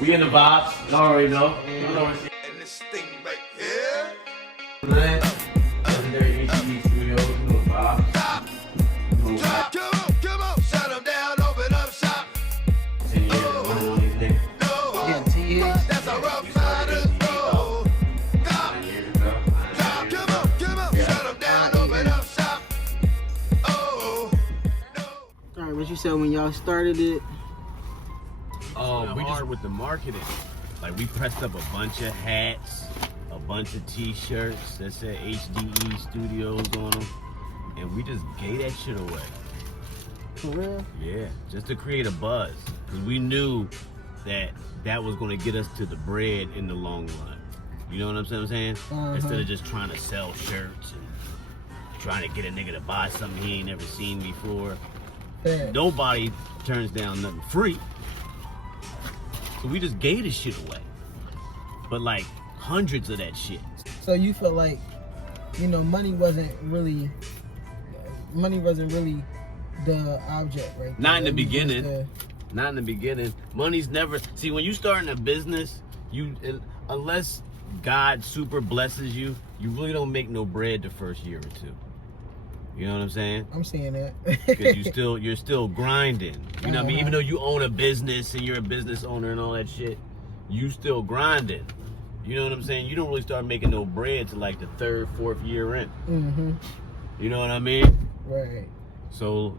We in the vibes. Y'all already know. You know what And this thing right here. Legendary HDD Studios. You know the vibes. Stop. Stop. Come on. Shut them down. Open up shop. 10 years of running on these niggas. No. Yeah, 10 years. That's a rough rider's road. Stop. 9 years ago. Stop. Come on. Shut them down. Open up shop. Oh. No. All right, what you said when y'all started it? We just with the marketing. Like we pressed up a bunch of hats, a bunch of t-shirts that said HDE Studios on them, and we just gave that shit away. For real? Yeah, just to create a buzz, because we knew that was going to get us to the bread in the long run. You know what I'm saying? Instead of just trying to sell shirts and trying to get a nigga to buy something he ain't never seen before. Yeah. Nobody turns down nothing free. So we just gave this shit away. But like hundreds of that shit. So you feel like, you know, money wasn't really the object, right? Not in the It was beginning. just Not in the beginning. Money's never. See, when you start in a business, unless God super blesses you, you really don't make no bread the first year or two. You know what I'm saying? I'm saying that. Because you're still grinding. You know what I mean? Uh-huh. Even though you own a business and you're a business owner and all that shit, you still grinding. You know what I'm saying? You don't really start making no bread till like the third, fourth year in. Mm-hmm. You know what I mean? Right. So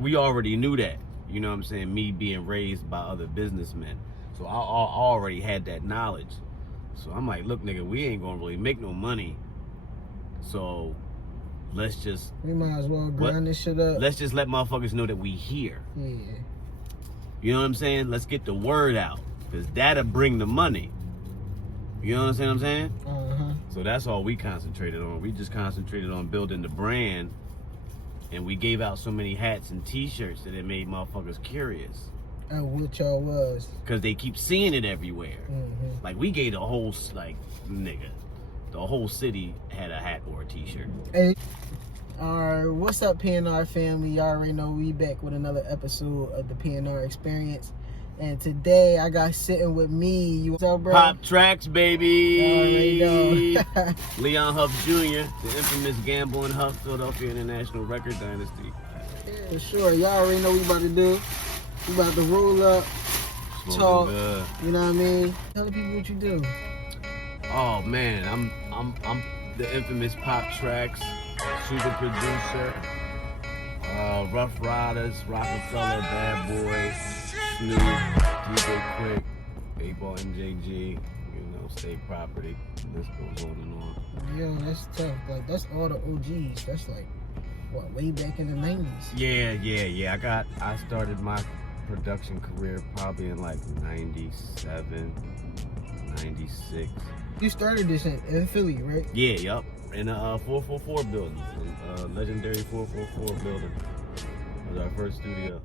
we already knew that. You know what I'm saying? Me being raised by other businessmen. So I already had that knowledge. So I'm like, look, nigga, we ain't gonna really make no money. So let's just We might as well grind this shit up. let's just let motherfuckers know that we here. Yeah. You know what I'm saying? Let's get the word out. Cause that'll bring the money. You know what I'm saying? Uh-huh. So that's all we concentrated on. We just concentrated on building the brand. And we gave out so many hats and t-shirts that it made motherfuckers curious. And what y'all was. Cause they keep seeing it everywhere. Mm-hmm. Like we gave the whole, the whole city had a hat or a t-shirt. Hey. Alright, what's up PNR family? Y'all already know we back with another episode of the PNR Experience. And today I got sitting with me. What's up, bro? Pop Traxx, baby. Y'all already know. Leon Huff Jr., the infamous Gamble and Huff Philadelphia International Record Dynasty. Yeah, for sure. Y'all already know what we about to do. We about to roll up, Smoking talk. good. You know what I mean? Tell the people what you do. Oh man, I'm the infamous Pop Traxx, super producer, Rough Riders, Rockefeller, Bad Boy, Snoop, DJ Quick, 8-Ball MJG, you know, State Property. This goes on and on. Yo, that's tough. Like, that's all the OGs. That's like, what, way back in the 90s? Yeah. I started my production career probably in like 97, 96. You started this in Philly, right? Yeah, yup. In a 444 building, legendary 444 building. It was our first studio.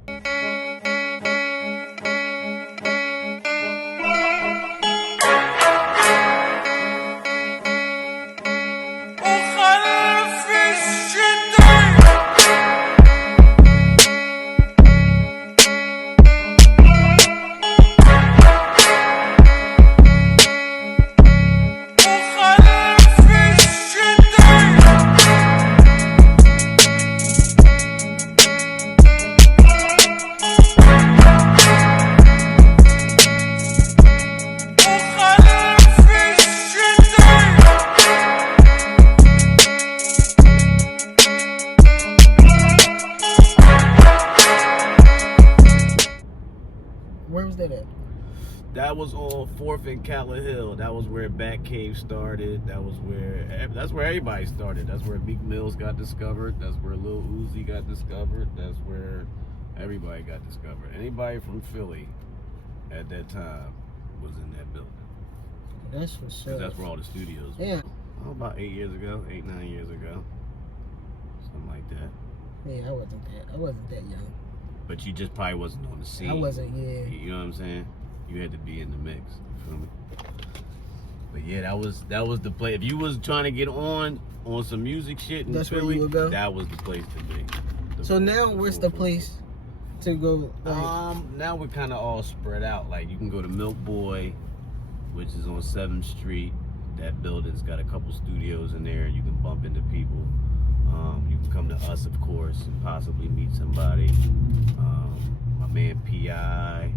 Where was that at? That was on 4th and Calla Hill. That was where Batcave started. That's where everybody started. That's where Meek Mills got discovered. That's where Lil Uzi got discovered. That's where everybody got discovered. Anybody from Philly at that time was in that building. That's for sure. 'Cause that's where all the studios were. Yeah. Oh, about 8 years ago, 8-9 years ago. Something like that. Yeah, I wasn't that young. But you just probably wasn't on the scene. I wasn't, yeah. You know what I'm saying? You had to be in the mix. You feel me? But yeah, that was the play. If you was trying to get on some music shit in That's where Philly, you would go? that was the place to be. So now where's the place to go? Now we're kind of all spread out. Like you can go to Milk Boy, which is on 7th Street. That building's got a couple studios in there. You can bump into people. You can come to us, of course, and possibly meet somebody. My man P.I.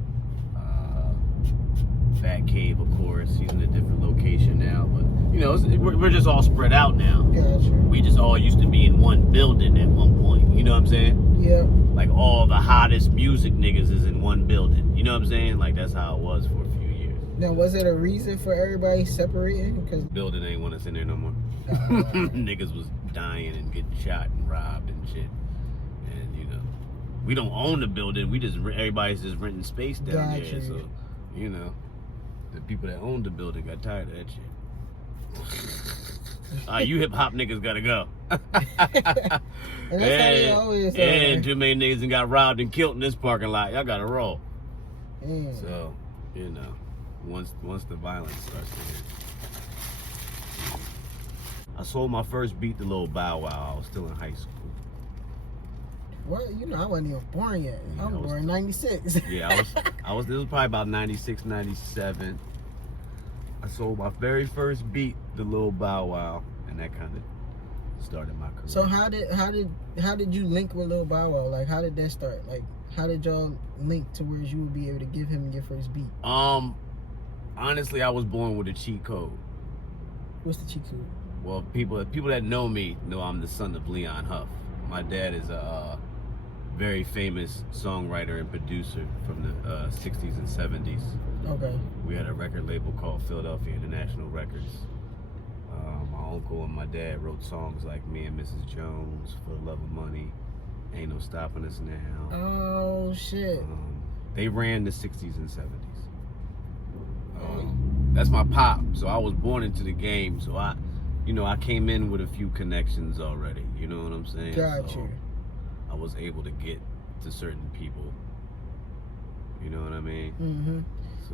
Fat Cave, of course. He's in a different location now, but you know, we're just all spread out now. Gotcha. We just all used to be in one building at one point. You know what I'm saying? Yeah. Like all the hottest music niggas is in one building. You know what I'm saying? Like that's how it was for a few years. Now, was it a reason for everybody separating? Because Building ain't want us in there no more. Niggas was dying and getting shot and robbed and shit. And you know, we don't own the building. We just everybody's just renting space down Gotcha. there. So you know, the people that owned the building got tired of that shit. You hip hop niggas gotta go. and that's how they always and too many niggas and got robbed and killed in this parking lot. Y'all gotta roll. Mm. So, you know, once the violence starts to hit. I sold my first beat to Lil Bow Wow. I was still in high school. What? You know, I wasn't even born yet. Yeah, I was born in 96. Yeah, I was this was probably about 96, 97. I sold my very first beat to Lil Bow Wow, and that kind of started my career. So how did you link with Lil Bow Wow? Like, how did that start? Like, how did y'all link to where you would be able to give him your first beat? Honestly, I was born with a cheat code. What's the cheat code? Well, people that know me know I'm the son of Leon Huff. My dad is a very famous songwriter and producer from the 60s and 70s. Okay. We had a record label called Philadelphia International Records. My uncle and my dad wrote songs like Me and Mrs. Jones, For the Love of Money, Ain't No Stopping Us Now. Oh, shit. They ran the 60s and 70s. That's my pop. So I was born into the game. So I came in with a few connections already. You know what I'm saying? Got so you. I was able to get to certain people. You know what I mean? Mm-hmm.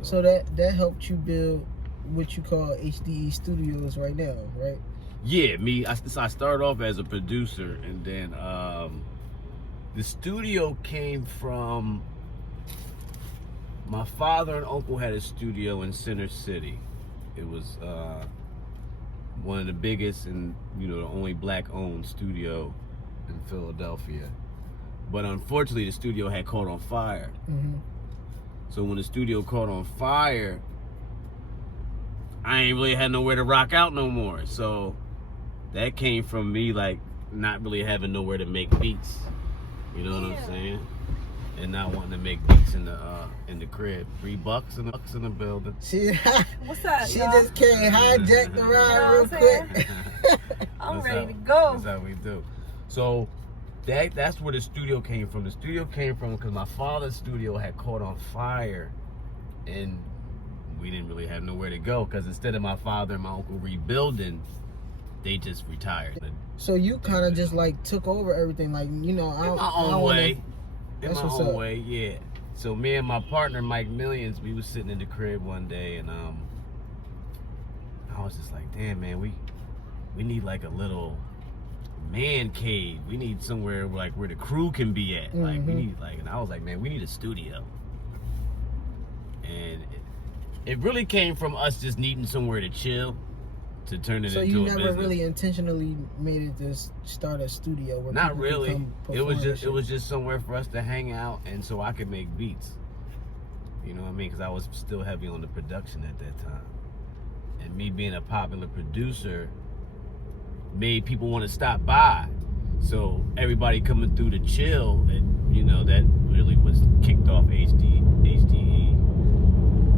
So that helped you build what you call HDE Studios right now, right? Yeah, I started off as a producer, and then the studio came from my father and uncle had a studio in Center City. It was one of the biggest and the only black-owned studio in Philadelphia. But unfortunately, the studio had caught on fire. Mm-hmm. So when the studio caught on fire, I ain't really had nowhere to rock out no more. So that came from me like not really having nowhere to make beats. You know what I'm saying? And not wanting to make beats in the crib. $3 in the building. What's up? She y'all? just can't hijack the ride real quick. I'm ready to go. That's how we do. So that's where the studio came from. The studio came from because my father's studio had caught on fire, and we didn't really have nowhere to go. Because instead of my father and my uncle rebuilding, they just retired. So you kind of just like took over everything, like In my own way. Yeah. So me and my partner Mike Millions, we was sitting in the crib one day, and I was just like, damn man, we need like a little man cave. We need somewhere like where the crew can be at. Like we need and I was like, man, we need a studio. And it really came from us just needing somewhere to chill, to turn it So into you a never business. really intentionally made it to start a studio? Where Not people really. can come It was perform and just shit? somewhere for us to hang out, and so I could make beats. You know what I mean? Because I was still heavy on the production at that time, and me being a popular producer made people want to stop by. So everybody coming through to chill, and that really was kicked off HDE.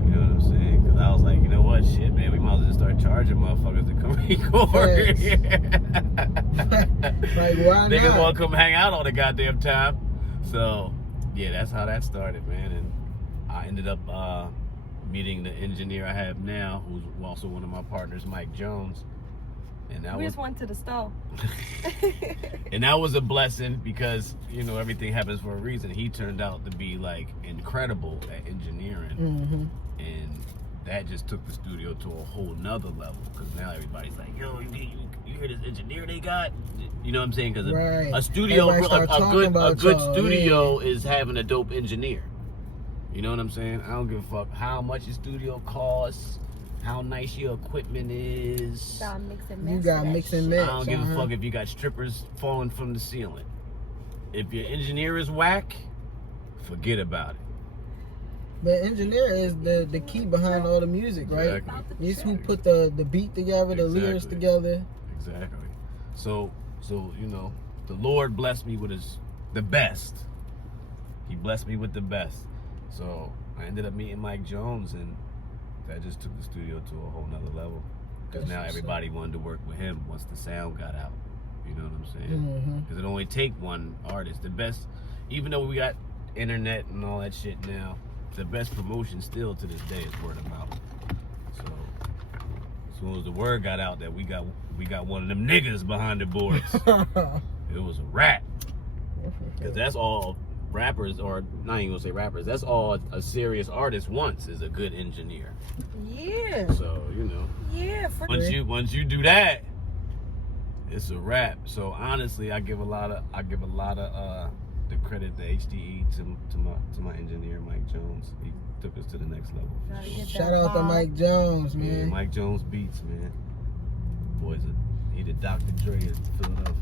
You know what I'm saying? Because I was like, you know what, shit, man, we might as well just start charging motherfuckers to come record. Like, why Niggas not? want to come hang out all the goddamn time. So, yeah, that's how that started, man. And I ended up meeting the engineer I have now, who's also one of my partners, Mike Jones. And that We just went to the store. and that was a blessing because, everything happens for a reason. He turned out to be, like, incredible at engineering. Mm-hmm. And that just took the studio to a whole nother level, because now everybody's like, yo, you hear this engineer they got? You know what I'm saying? Because Right. a studio, Everybody start talking a about good y'all, studio is having a dope engineer. You know what I'm saying? I don't give a fuck how much your studio costs, how nice your equipment is. Gotta mix and match You got that mix and shit. match. I don't give a fuck if you got strippers falling from the ceiling. If your engineer is whack, forget about it. The engineer is the key behind all the music, right? Exactly. He's who put the beat together, the lyrics Exactly. together. Exactly. So you know, the Lord blessed me with the best. He blessed me with the best. So I ended up meeting Mike Jones, and that just took the studio to a whole nother level. Because now everybody wanted to work with him once the sound got out. You know what I'm saying? Because it only take one artist. The best, even though we got internet and all that shit now, the best promotion still to this day is word of mouth. So as soon as the word got out that we got one of them niggas behind the boards, it was a wrap. Because that's all rappers, or not even gonna say rappers, that's all a serious artist wants, is a good engineer. Yeah. So, you know, Yeah. once you do that, it's a wrap. So honestly, I give a lot of the credit to HDE to my engineer Mike Jones. He took us to the next level. Shout out to Mike Jones, Yeah, man. Mike Jones beats, man. Boys, he the Dr. Dre of Philadelphia.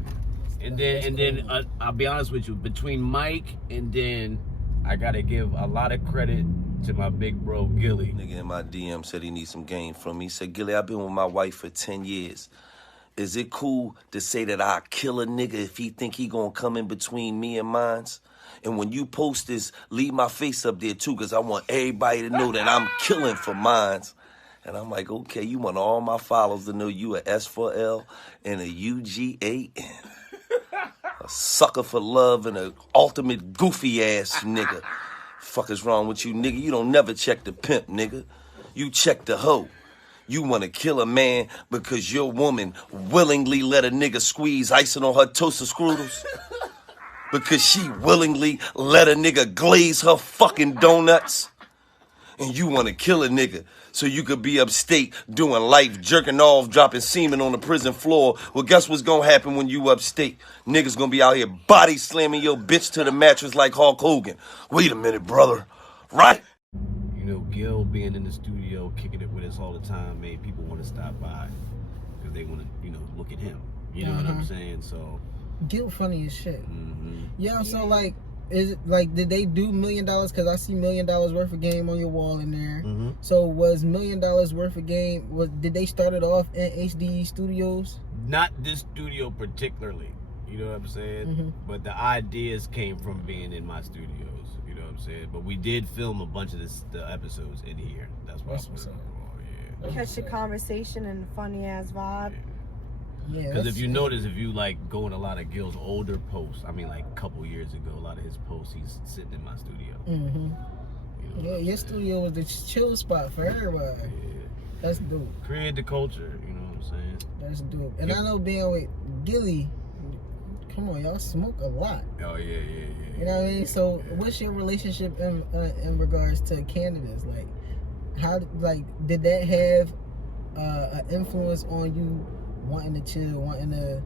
And then I'll be honest with you, between Mike and then I gotta give a lot of credit to my big bro Gilly. Nigga in my DM said he needs some game from me. He said, Gilly, I've been with my wife for 10 years. Is it cool to say that I kill a nigga if he think he gonna come in between me and mines? And when you post this, leave my face up there too, because I want everybody to know that I'm killing for mines. And I'm like, okay, you want all my followers to know you a S4L and a UGAN. A sucker for love and an ultimate goofy ass nigga. Fuck is wrong with you, nigga? You don't never check the pimp, nigga. You check the hoe. You want to kill a man because your woman willingly let a nigga squeeze icing on her toaster strudels? Because she willingly let a nigga glaze her fucking donuts? And you want to kill a nigga so you could be upstate doing life, jerking off, dropping semen on the prison floor. Well, guess what's going to happen when you upstate? Niggas going to be out here body slamming your bitch to the mattress like Hulk Hogan. Wait a minute, brother. Right? You know, Gil being in the studio, kicking it with us all the time, made people want to stop by because they want to, you know, look at him. You know what I'm saying? So, Gil funny as shit. Yeah, so like, is it like, did they do $1 million? Because I see $1 million worth of game on your wall in there. So was $1 million worth of game? Did they start it off in HDE Studios? not this studio particularly, you know what I'm saying? But the ideas came from being in my studios, you know what I'm saying? But we did film a bunch of the episodes in here. That's why I put it on. Yeah. Catch the conversation and the funny ass vibe. Yeah. Because if you notice, if you like go in a lot of Gil's older posts, I mean like a couple years ago, a lot of his posts, he's sitting in my studio. You know Yeah, your studio was the chill spot for everybody. Yeah. That's dope. Create the culture, you know what I'm saying? That's dope. And I know being with Gilly, come on, y'all smoke a lot. Oh yeah. You know what I mean? So what's your relationship in regards to Canada's? Like, how, like, did that have an influence on you wanting to chill, wanting to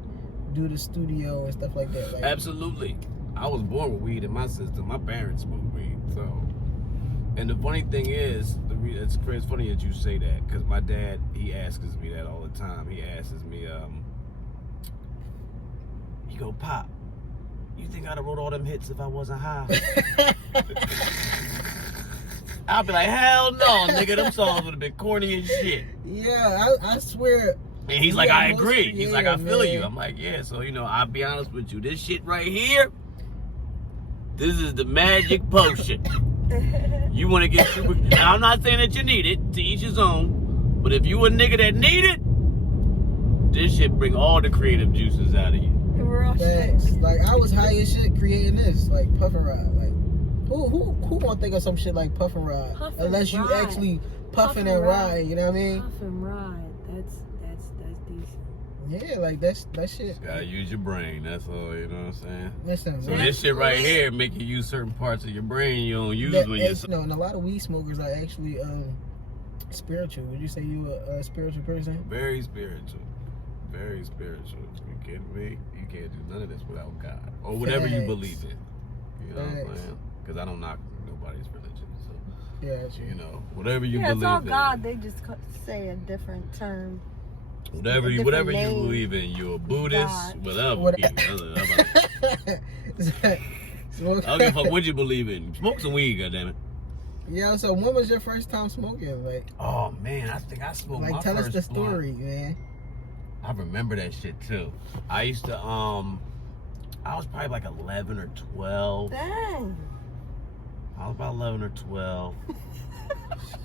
do the studio and stuff like that? Like, Absolutely. I was born with weed in my system. My parents smoked weed, so. And the funny thing is, it's funny that you say that, because my dad, he asks me that all the time. He asks me, he go, Pop, you think I'd have wrote all them hits if I wasn't high? I'll be like, hell no, nigga, them songs would have been corny as shit. yeah, I swear. And he's like, Yeah, I most agree. He's like, I feel man. you. I'm like, yeah. So, you know, I'll be honest with you. This shit right here, this is the magic potion. You want to get super... Now, I'm not saying that you need it. To each his own. But if you a nigga that need it, this shit bring all the creative juices out of you. Real shit. Thanks. Like, I was high as shit creating this, like Puff and Ride. Like, who won't think of some shit like Puff and Ride? Puff and Unless you Ride. actually puffing and riding, you know what I mean? Puff and ride. That's decent. Yeah, like that shit. Gotta use your brain. That's all, you know what I'm saying? Listen, So man. this shit right here make you use certain parts of your brain you don't use That, when you're... and a lot of weed smokers are actually Spiritual. Would you say you a spiritual person? Very spiritual. Very spiritual. You kidding me? You can't do none of this without God. Or whatever you Facts. believe in. You know what I'm Facts. saying? Because I don't knock nobody's religion. So, Yeah, that's you know, whatever you Yeah, believe it's all in. God. They just say a different term. Whatever a you different you name. believe in. You're a Buddhist, God. whatever. What- I don't give a fuck what you believe in. Smoke some weed, goddammit. Yeah, so when was your first time smoking? Like, Oh man, I think I smoked my tell us first the blunt. story, man. I remember that shit too. I used to I was probably like 11 or 12. Dang. I was about 11 or 12.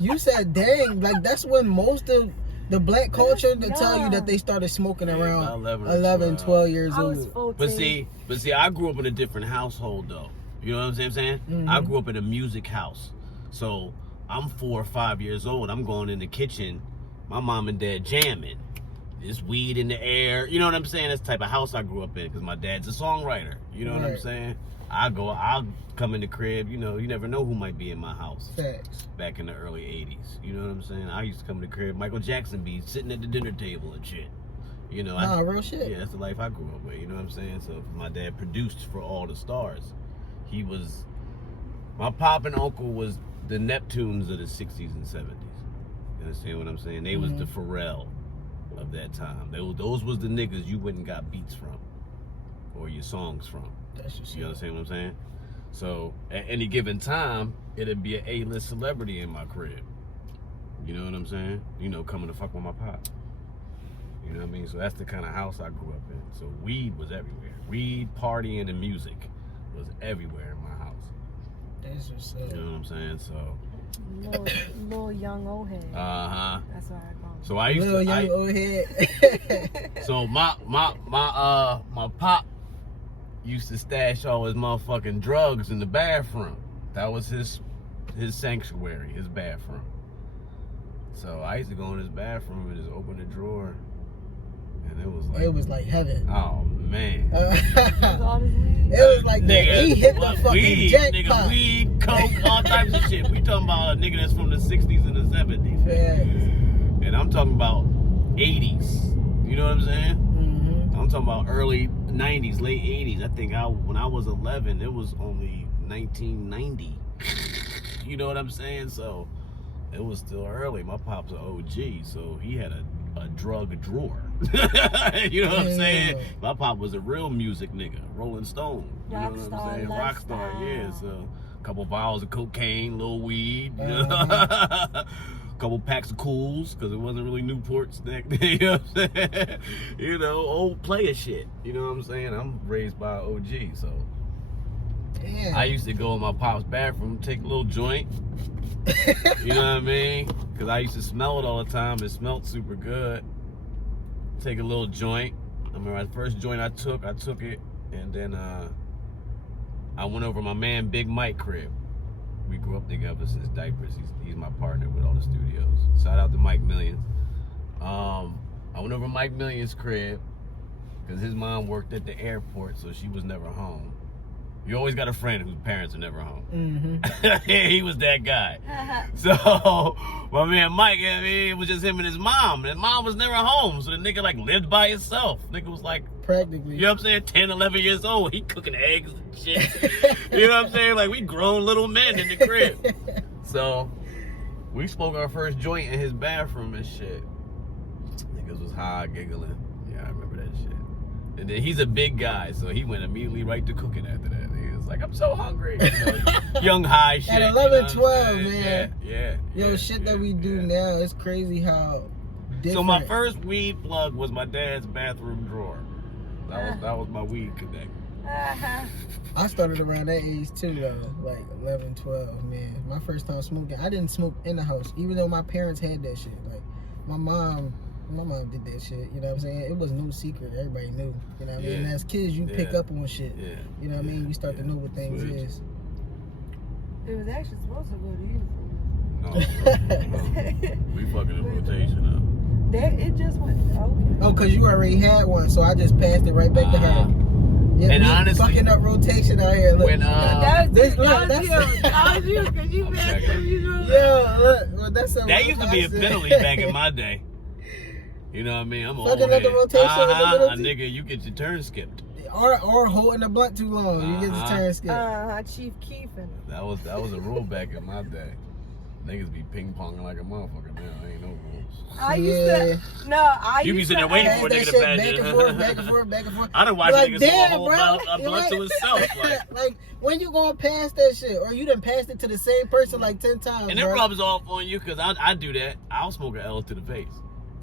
You said, dang, like that's when most of the black culture to tell you young. that they started smoking Yeah, around about 11 or 11, 12 years I was old. 14. But see, I grew up in a different household though. You know what I'm saying? Mhm. I grew up in a music house. So I'm 4 or 5 years old. I'm going in the kitchen, my mom and dad jamming. There's weed in the air. You know what I'm saying? That's the type of house I grew up in because my dad's a songwriter. You know what I'm Right. saying? I'll come in the crib. You know, you never know who might be in my house. Facts. Back in the early 80s. You know what I'm saying? I used to come to the crib, Michael Jackson be sitting at the dinner table and shit. You know, Nah, real shit. yeah, that's the life I grew up with. You know what I'm saying? So my dad produced for all the stars. My pop and uncle was the Neptunes of the 60s and 70s. You understand what I'm saying? They was the Pharrell of that time. Those was the niggas you went and got beats from or your songs from. That's just You understand what I'm saying? So at any given time, it'd be an A-list celebrity in my crib. You know what I'm saying? You know, coming to fuck with my pop. You know what I mean? So that's the kind of house I grew up in. So weed was everywhere. Weed, partying, and music was everywhere in my house. That's what's up. You know what I'm saying? So, Little young old head. uh-huh. That's what I call him. So I used Little to, young old head. so my pop used to stash all his motherfucking drugs in the bathroom. That was his sanctuary, his bathroom. So I used to go in his bathroom and just open the drawer, and it was like heaven. oh man. That's all this weed? It was like he hit the what, fucking weed, jackpot. nigga, weed, coke, all types of shit. We talking about a nigga that's from the 60s and the 70s. Facts. And I'm talking about 80s. You know what I'm saying? Mm-hmm. I'm talking about early 90s, late 80s. I think when I was 11, it was only 1990. You know what I'm saying? So it was still early. My pop's an OG, so he had a drug drawer. You know what I'm saying? My pop was a real music nigga, Rolling Stone. You know what I'm saying? Rockstar, yeah. So a couple vials of cocaine, little weed, you know? A couple packs of Cools, because it wasn't really Newports back then. You know what I'm saying? You know, old player shit. You know what I'm saying? I'm raised by an OG, so Damn. I used to go in my pop's bathroom, take a little joint. You know what I mean? Because I used to smell it all the time. It smelled super good. Take a little joint. I remember the first joint I took it, and then I went over my man Big Mike crib. We grew up together since diapers. He's my partner with all the studios. Shout out to Mike Millions. I went over Mike Millions' crib because his mom worked at the airport, so she was never home. You always got a friend whose parents are never home. Mm-hmm. He was that guy. So my man Mike, I mean, it was just him and his mom. And mom was never home. So the nigga like lived by himself. Nigga was like, Practically. you know what I'm saying, 10, 11 years old. He cooking eggs and shit. You know what I'm saying? Like we grown little men in the crib. So we smoked our first joint in his bathroom and shit. Niggas was high giggling. Yeah, I remember that shit. And then he's a big guy, so he went immediately right to cooking after that. He was like, I'm so hungry. You know, young high shit. At you 11, know what I'm 12, saying? man. Yeah. Yo, shit that we do now, it's crazy how different. So my first weed plug was my dad's bathroom drawer. That was my weed connect. I started around that age too, though, like 11, 12, man. My first time smoking, I didn't smoke in the house, even though my parents had that shit. Like, my mom did that shit, you know what I'm saying? It was no secret, everybody knew, you know what I mean? And as kids, you pick up on shit, you know what I mean? You start to know what things is. It was actually supposed to go to you. No. We fucking in rotation up. It just went, okay. Oh, because you already had one, so I just passed it right back to her. Yeah, And we honestly, fucking up rotation out here. Look. when That was This- you. look, That was that's- you. That was you. Because you I'm mad checking. because you know. Yeah, look, well, that's a that used to be a I said. penalty back in my day. You know what I mean? I'm Fucking old up the head. rotation was a penalty? Nigga, you get your turn skipped. Or holding the blunt too long. You get the Uh-huh. turn skip. Chief Keefin. That was a rule back in my day. Niggas be ping ponging like a motherfucker now. Ain't no rules. I used to. No, I You be used sitting to. there waiting Pass for a that nigga to shit pass back you. and forth, back and forth, back and forth. I done watched Like, niggas damn, hold bro. a blunt to himself. Like, when you gonna pass that shit? Or you done passed it to the same person like 10 times, And it bro. rubs off on you because I do that. I'll smoke an L to the face.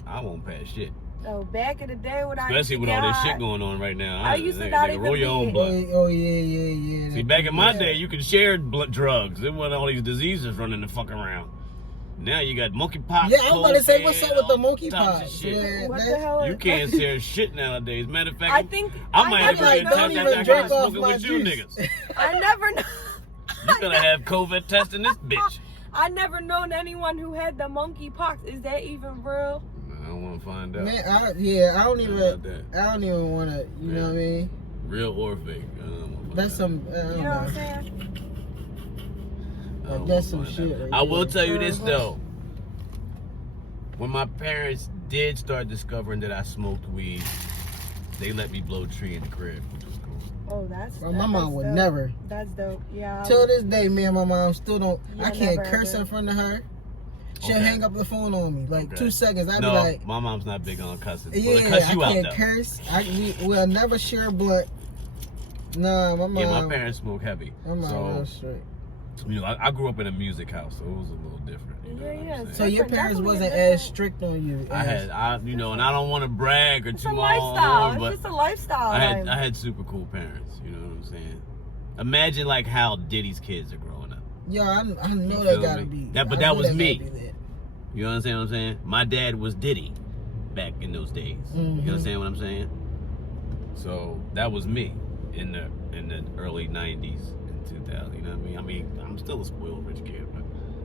I won't pass shit. So back in the day when I Especially with all this shit going on right now. I used to not even roll your own be- blunt. Oh, yeah. See, back in my Yeah. day, you could share drugs. There wasn't all these diseases running the fuck around. Now you got monkeypox. Yeah, I'm about to say, what's cocaine, up with the all types of monkeypox? shit. Yeah, What that- the hell? You can't share shit nowadays. Matter of fact, I think I might have I'm like, been don't touched even after I drink got off smoking my with you juice. niggas. I never know. You gonna have COVID testing this bitch. I never known anyone who had the monkeypox. Is that even real? I don't want to find out. Man, I don't even want to, you know Yeah. what I mean? Real or fake. I don't wanna find That's out. some, I don't You know what I'm know. saying? I don't That's wanna some find shit out. right I will there. tell you this though. When my parents did start discovering that I smoked weed, they let me blow a tree in the crib, which was cool. Oh, that's. Bro, my mom that's would dope. never. That's dope. Yeah. Till this day, me and my mom still don't. Yeah, I can't never curse ever. in front of her. She'll Okay. hang up the phone on me like Okay. 2 seconds. I'd No, be like, my mom's not big on cussing. yeah, Well, they cuss I you out can't though. curse. We'll never share a blunt. Nah, my mom. Yeah, my parents smoke heavy. My mom So, real straight. you know, I grew up in a music house, so it was a little different. You know Yeah, what yeah, I'm so So saying? your Different, parents definitely wasn't different. as strict on you. You know, and I don't want to brag or It's too a long, lifestyle. but It's just a lifestyle. I had super cool parents. You know what I'm saying? Imagine like how Diddy's kids are growing up. Yo, I know You that feel gotta me? be. That- but I that know was gotta me. be lit. You understand what I'm saying? My dad was Diddy back in those days. Mhm. You understand what I'm saying? So that was me in the early '90s and 2000. You know what I mean? I'm still a spoiled rich kid, but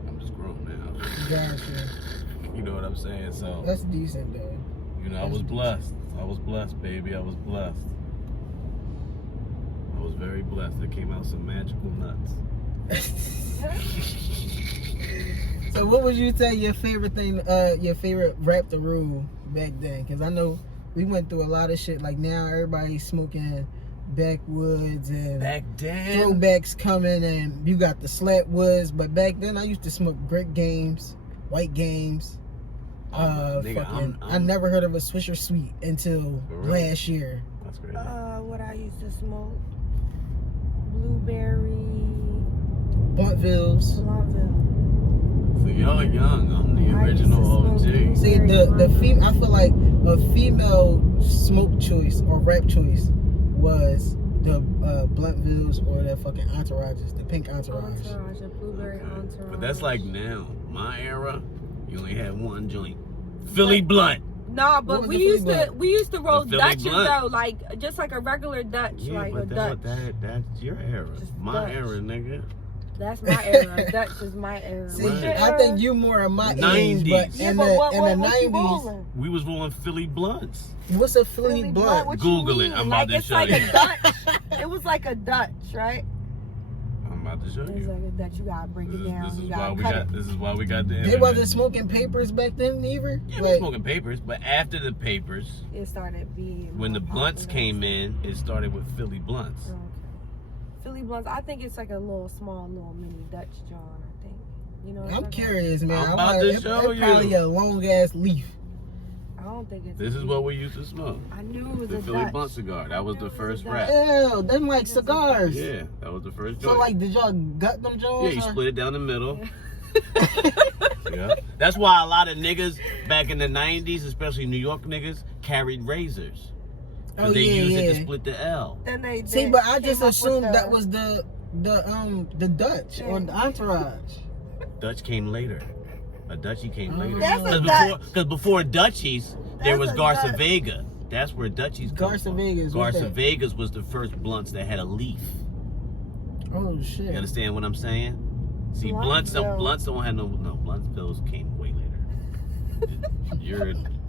I'm just grown now. Gotcha. You know what I'm saying? So That's decent though. you know, I was blessed. I was blessed, baby. I was blessed. I was very blessed. There came out some magical nuts. So what would you say your favorite thing, your favorite rap the rule back then? Because I know we went through a lot of shit. Like now everybody's smoking backwoods and Back then, throwbacks coming, and you got the slap woods. But back then I used to smoke brick games, white games. nigga, Fucking, I I'm- never heard of a Swisher Sweet until For real? last year. That's crazy. What I used to smoke. Blueberry. Bluntvilles. Blondville. So y'all are young. I'm the I used to original smoke OG. these. See, I feel like a female smoke choice or rap choice was the Bluntvilles or that fucking Entourages, the pink Entourage. Entourage, a blueberry Okay. entourage. But that's like now. My era, you only had one joint. Philly Blunt. Nah, What but was we the used Philly to blunt? we used to roll The Philly Dutches blunt. though, like just like a regular Dutch, Yeah, like a but Dutch. that's your era. Just My Dutch. era, nigga. That's my era. Dutch is my era. See, What's your I era? think you more of my age, 90s. but Yeah, in but the what you 90s, rolling? We was rolling Philly Blunts. what's a Philly blunt? What you Google it. mean? I'm like, about to it's show like you. a Dutch. It was like a Dutch, right? I'm about to show It's you. like a Dutch. You gotta break it down. This is You why gotta we cut got. it. This is why we got the. They internet. wasn't smoking papers back then either. Yeah, we Like, smoking papers, but after the papers, It started being when the more blunts popular. came in, it started with Philly Blunts. Okay. Philly blunts. I think it's like a little mini Dutch John. I think. You know. What I'm talking curious, man. I'm about to it show probably you. a long ass leaf. about? I don't think it's. This is what we used to smoke. I knew it was The a Philly Dutch. Blunt cigar. That was the first Dutch. wrap. Ew, them like cigars. Yeah, that was the first So joint. like, did y'all gut them Yeah, Jones? you or- split it down the middle. Yeah. That's why a lot of niggas back in the 90s, especially New York niggas, carried razors. Because Oh, they yeah, used it to yeah. split the L. Then they See, then but I came just up with assumed the- that was the Dutch or the Entourage. Dutch came later. A Dutchie came Oh. later. That's a Because before Dutchies, there That's was a Garza Dutch. Vega. That's where Dutchies come Garza from. Vegas, what's Garza that? Vegas was the first blunts that had a leaf. Oh You shit. understand what I'm saying? See, Bluntsville. blunts don't have no Bluntsvilles came way later.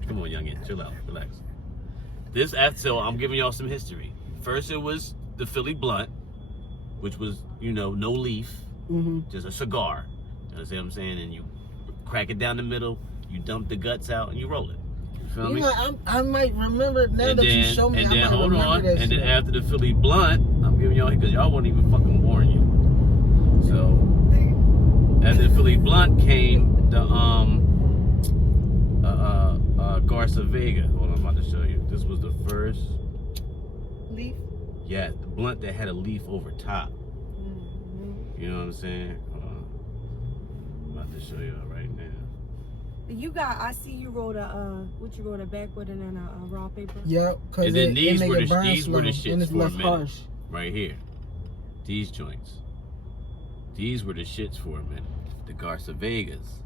Come on, youngin, chill out, relax. So I'm giving y'all some history. First, it was the Philly blunt, which was, you know, no leaf, just a cigar. You know what I'm saying? And you crack it down the middle, you dump the guts out, and you roll it. You feel me? I might remember now And that then, you show me. and I then might hold remember on, that and shit. then after the Philly blunt, I'm giving y'all because y'all won't even fucking warn you. So after the Philly blunt came the Garza Vega. Hold on, I'm about to show you. This was the first. Leaf. Yeah, the blunt that had a leaf over top. You know what I'm saying? Hold on. I'm about to show you right now. You got. I see you wrote a what you wrote a backwood and then a raw paper. Yep, because And then it these make were it burn these were the slow, and shits it's for a less minute. harsh. Right here. These joints. These were the shits for a minute. The Garza Vegas.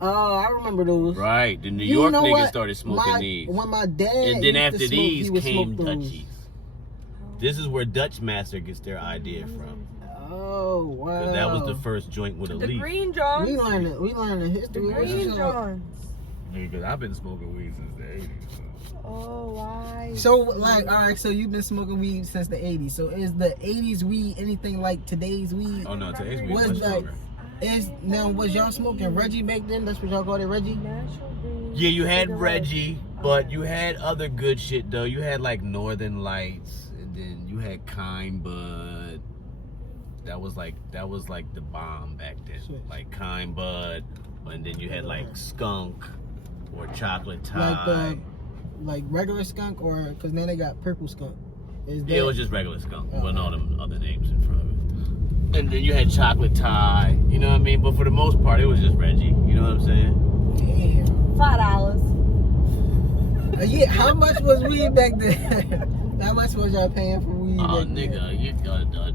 Oh, I remember those. Right. The New You York know niggas what? started smoking these. When my dad And then used after to smoke, these he would came smoke those. Dutchies. This is where Dutch Master gets their idea from. Oh wow! 'Cause that was the first joint with a The leaf. green Johns. We learned The history. green Johns. Because I've been smoking weed since the 80s. So. Oh, why? So like, all right. So you've been smoking weed since the '80s. So is the '80s weed anything like today's weed? Oh no, today's weed Was much like, stronger. was y'all smoking Reggie back then? That's what y'all called it, Reggie. Natural green. Yeah, you had cigarette. Reggie, but Okay. you had other good shit though. You had like Northern Lights, and then you had Kind Bud. That was like the bomb back then. Shit. Like Kind Bud, and then you had like Skunk or Chocolate Tie. Like regular skunk, or because now they got purple skunk. Is that, Yeah, it was just regular Skunk, wasn't all them other names in front of it. And then you had Chocolate Tie, you know what I mean? But for the most part, it was just Reggie. You know what I'm saying? damn. $5. Yeah, how much was weed back then? How much was y'all paying for weed? Oh, back then? nigga,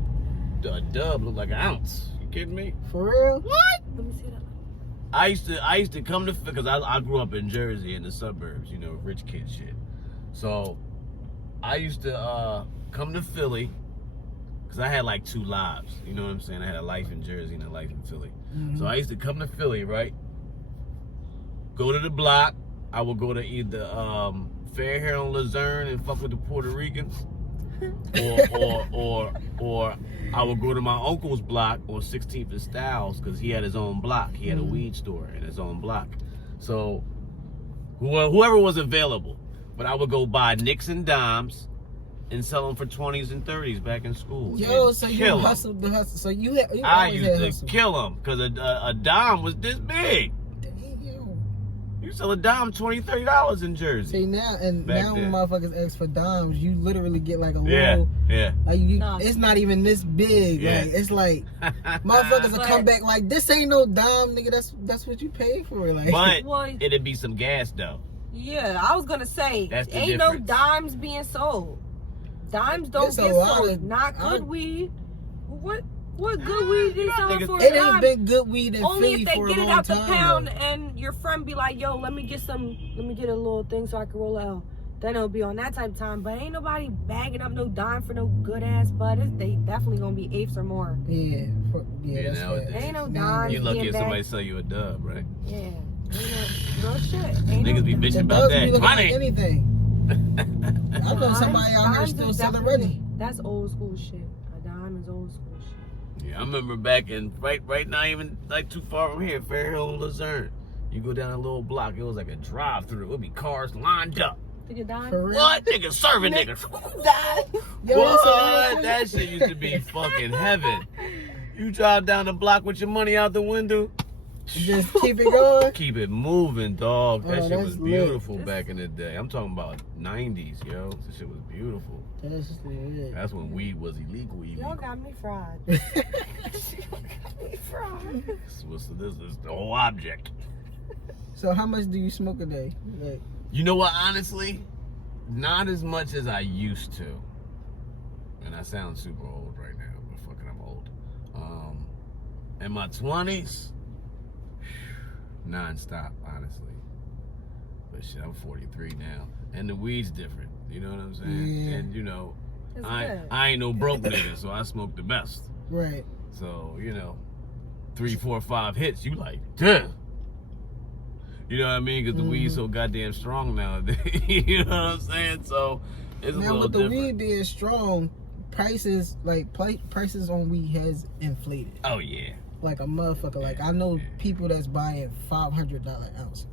a dub looked like an ounce. You kidding me? For real? What? Let me see that. I used to come to, because I grew up in Jersey in the suburbs, you know, rich kid shit. So I used to come to Philly because I had like 2 lives. You know what I'm saying? I had a life in Jersey and a life in Philly. So I used to come to Philly, right? Go to the block. I would go to either Fairhair on Luzerne and fuck with the Puerto Ricans, or I would go to my uncle's block on 16th and Styles because he had his own block. He had a weed store in his own block. So whoever was available, but I would go buy nicks and dimes and sell them for 20s and 30s back in school. Yo, and so you kill 'em. hustled the hustle. So you I always had used to hustle. kill them because a dime was this big. Damn. You sell a dime $20-$30 in Jersey. See now, and Back now then. when motherfuckers ask for dimes, you literally get like a Yeah, little, yeah. like No. it's not even this big. Yeah. Like it's like motherfuckers will But- come back like this ain't no dime, nigga. That's what you paid for. Like, But Well, it'd be some gas though. yeah, I was gonna say, That's the ain't difference. no dimes being sold. Dimes don't It's a get lot sold. of- Not good weed. What good weed they selling niggas- for a it dime? ain't been good weed in Only Philly if they for get a it long out the time. pound though. and your friend be like, yo, let me get a little thing so I can roll out. Then it'll be on that type of time. But ain't nobody bagging up no dime for no good ass bud. They definitely gonna be eighths or more. Yeah, Yeah, that's nowadays. fair. Ain't no Nowadays. dimes. You lucky being if somebody bagged. sell you a dub, right? Yeah. Ain't no real shit. Ain't Niggas be no, bitching The about dogs be that. looking like 20. anything. I know somebody out here dimes still is selling definitely- Reggie. That's old school shit. A dime is old school shit. Yeah, I remember back in right now, even like too far from here, Fair Hill, Luzerne. You go down a little block, it was like a drive-through. It would be cars lined up. Think a dime? For real? What? Niggas serving niggas. Yo, that's a real What? thing. That shit used to be fucking heaven. You drive down the block with your money out the window, Just keep it going. keep it moving, dog. That Oh, shit that's was lit. beautiful back in the day. I'm talking about 90s, yo. That shit was beautiful. That's it. That's when weed was illegal. Y'all got me fried. This is the whole object. So how much do you smoke a day? Like, You know what? Honestly, not as much as I used to. And I sound super old right now, but fucking I'm old. In my 20s, non-stop, honestly. But shit, I'm 43 now, and the weed's different. You know what I'm saying? Yeah. And you know, It's I good. ain't no broke nigga, so I smoke the best. right. So, you know, 3, 4, 5 hits, you like, damn. You know what I mean? Because the weed's so goddamn strong nowadays. You know what I'm saying? So, It's a Now little with the different. weed being strong, prices prices on weed has inflated Oh yeah. like a motherfucker. Like I know people that's buying $500 ounces,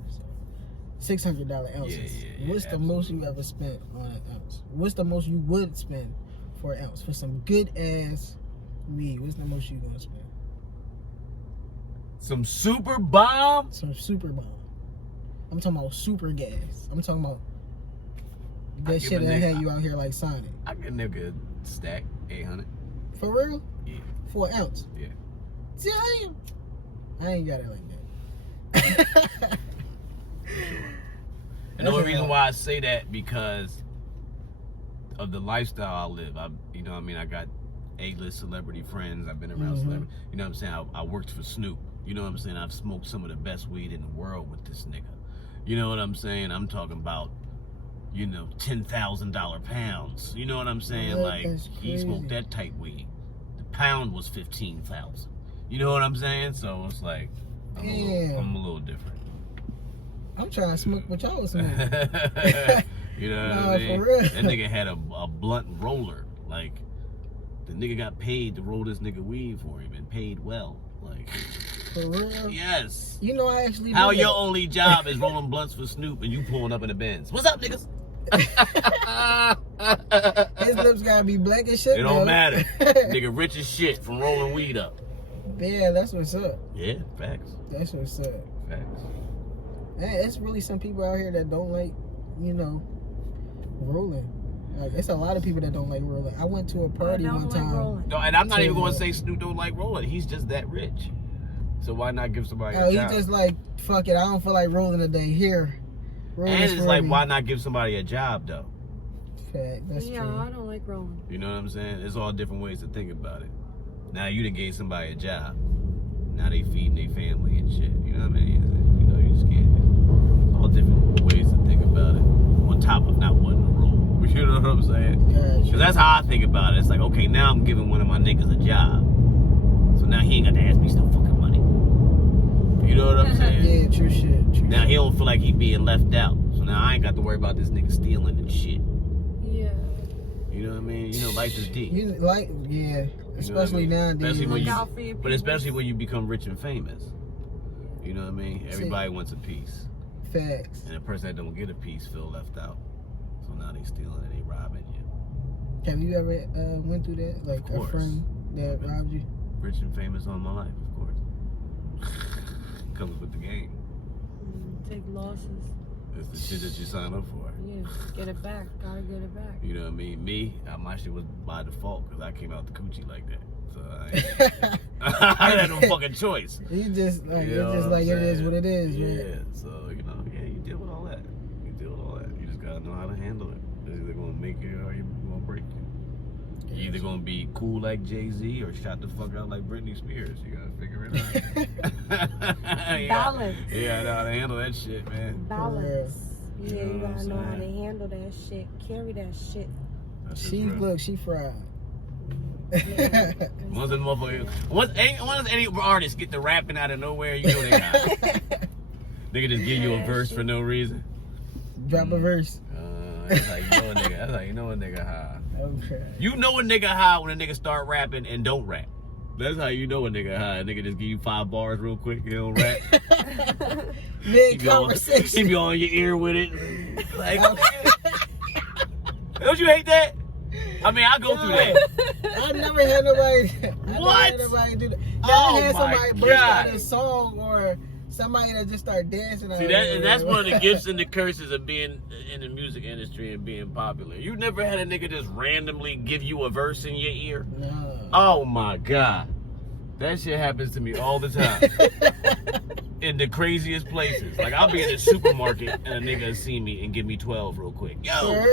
$600 ounces. Yeah, What's the most you ever spent on an ounce? What's the most you would spend for an ounce for some good ass weed? What's the most you gonna spend? Some super bomb. Some super bomb. I'm talking about super gas. I'm talking about I that give shit a that nigga- had you out here like Sonic. I get nigga stack 800. For real? Yeah. For an ounce? Yeah. Damn. I ain't got it like that. And the only reason why I say that because of the lifestyle I live. You know what I mean? I got A-list celebrity friends. I've been around celebrity. You know what I'm saying? I worked for Snoop. You know what I'm saying? I've smoked some of the best weed in the world with this nigga. You know what I'm saying? I'm talking about, you know, $10,000 pounds. You know what I'm saying? What? Like, That's he crazy. smoked that type weed. The pound was 15,000. You know what I'm saying? So it's like, I'm a little different. I'm trying to smoke what y'all was smoking. You know what Nah, I mean? for real. That nigga had a blunt roller. Like, the nigga got paid to roll this nigga weed for him and paid well. Like, For real? yes. You know I actually How did your that. only job is rolling blunts for Snoop and you pulling up in the Benz? What's up, niggas? His lips gotta be black as shit. It though. don't matter. Nigga rich as shit from rolling weed up. Yeah, that's what's up. Yeah, facts. That's what's up. Facts. Man, it's really some people out here that don't like, you know, rolling. Like, it's a lot of people that don't like rolling. I went to a party I don't one like time. rolling. No, and I'm not So, even going to say Snoop don't like rolling. He's just that rich. So why not give somebody a He job? just like, fuck it, I don't feel like rolling today. Here. Roll And this it's for like, me. why not give somebody a job, though? Fact, that's Yeah, true. I don't like rolling. You know what I'm saying? It's all different ways to think about it. Now you done gave somebody a job. Now they feeding their family and shit. You know what I mean? You know, you just can't. It's all different ways to think about it. On top of not wanting to roll. You know what I'm saying? Gotcha. Because that's how I think about it. It's like, okay, now I'm giving one of my niggas a job. So now he ain't got to ask me no fucking money. You know what I'm saying? Yeah, true shit. True Now shit. he don't feel like he being left out. So now I ain't got to worry about this nigga stealing and shit. Yeah. You know what I mean? You know, life is deep. You like, yeah, especially You know what I mean? nowadays. Especially when Look you, out for your but especially when you become rich and famous. You know what I mean? See. Everybody wants a piece. Facts. And a person that don't get a piece feel left out. So now they stealing and they robbing you. Have you ever went through that? Like a course. friend that robbed you? Rich and famous all my life, of course. Comes with the game. Take losses. It's the shit that you sign up for. Yeah. Get it back. Gotta get it back. You know what I mean? Me, my shit was by default because I came out the coochie like that. So I had no fucking choice. You just like, You know it's just what like I'm it is saying? what it is, Yeah, man. so, you know, yeah, you deal with all that. You deal with all that. You just gotta know how to handle it. It's either gonna make you or you're gonna break you. You're either gonna be cool like Jay-Z or shot the fuck out like Britney Spears. You gotta figure it out. Balance. Yeah, I know how to handle that shit, man. Balance. Yeah, You know you what I'm gotta know how to saying? handle that shit. Carry that shit. That's just She real. look, she fried. Once a motherfucker, once any artist get to rapping out of nowhere, you know they got it. They can just give you a verse for no reason. Drop a verse. That's how you know a nigga. That's how you know a nigga high. Okay. You know a nigga high when a nigga start rapping and don't rap. That's how you know a nigga high. A nigga just give you 5 bars real quick, he don't rap. Mid He be conversation. on your ear with it. Like, don't you hate that? I mean, I go through that. I never had nobody. What? I never had nobody do that. Oh I had my somebody burst out God. a song or somebody that just start dancing. See, that's one of the gifts and the curses of being in the music industry and being popular. You never had a nigga just randomly give you a verse in your ear? No. Oh my God. That shit happens to me all the time. In the craziest places. Like, I'll be in the supermarket and a nigga will see me and give me 12 real quick. Yo!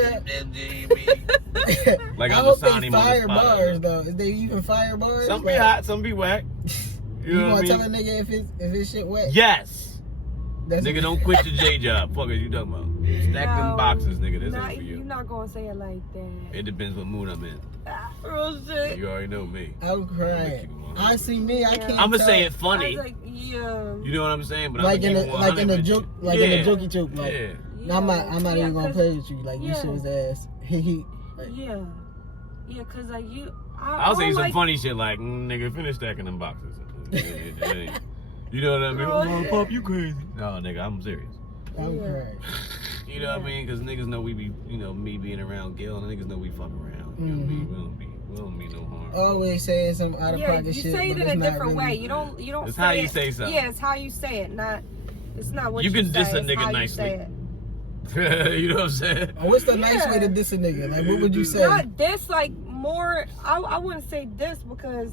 Like I I'm hope a sign they him on the fire spot. bars though. Is they even fire bars? Some be Like, hot, some be whack. You You know what want to I tell a mean? nigga if his shit wet? Yes! That's Nigga, don't quit your J job. Fuck is you talking about? Stack them No, boxes, nigga. This not, ain't for you. You're not gonna say it like that. It depends what mood I'm in. Real shit. You already know me. I'm I'ma crying. keep it 100. I see me. I can't. I'm gonna tell. say it I was funny. like, yeah. You know what I'm saying? But Like I'm in gonna a keep it 100 like in a with joke you. like in a jokey joke. Like Yeah. I'm not Yeah, even gonna 'cause- play with you. Like you yeah. show his ass. He Yeah. Yeah, cause like you, I'll say don't some like, funny shit like, nigga, finish stacking them boxes. You know what I mean? Oh, Pop, you crazy. No, nigga, I'm serious. I'm Yeah. crying. You know what I mean? Because niggas know we be, you know, me being around Gil, and niggas know we fuck around. You know what I mean? We don't mean no harm. Always saying some out of yeah, pocket you shit. say it but in it's a not different really- way. You don't It's say how you it. say something. Yeah, it's how you say it. It's not what You you can diss say, a it's nigga how you nicely. say it. You know what I'm saying? Oh, what's the nice Yeah. way to diss a nigga? Like, what would you say? Not this, like more. I wouldn't say this because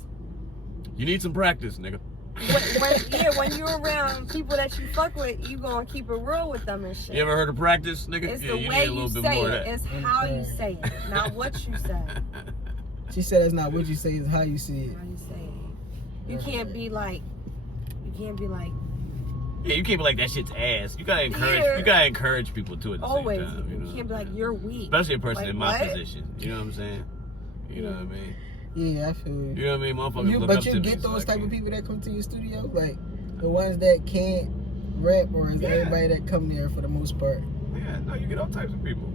You need some practice, nigga. when you're around people that you fuck with, you gonna keep it real with them and shit. You ever heard of practice, nigga? It's Yeah, the you way need a you little bit say more of it. that. It's how you say it, not what you say. She said it's not what you say, it's how you see it. How you say it. You can't be like. Yeah, you can't be like that shit's ass. You gotta encourage. Yeah. You gotta encourage people too at the Always. same time. You know? can't be like you're weak. Especially a person Like, in my what? position. You know what I'm saying? You know what I mean? Yeah, I feel you. You know what I mean? Motherfuckers look But up you to me, get so those I type of can't- people that come to your studio, like the ones that can't rap, or is Yeah. everybody that come there for the most part? Yeah, no, you get all types of people.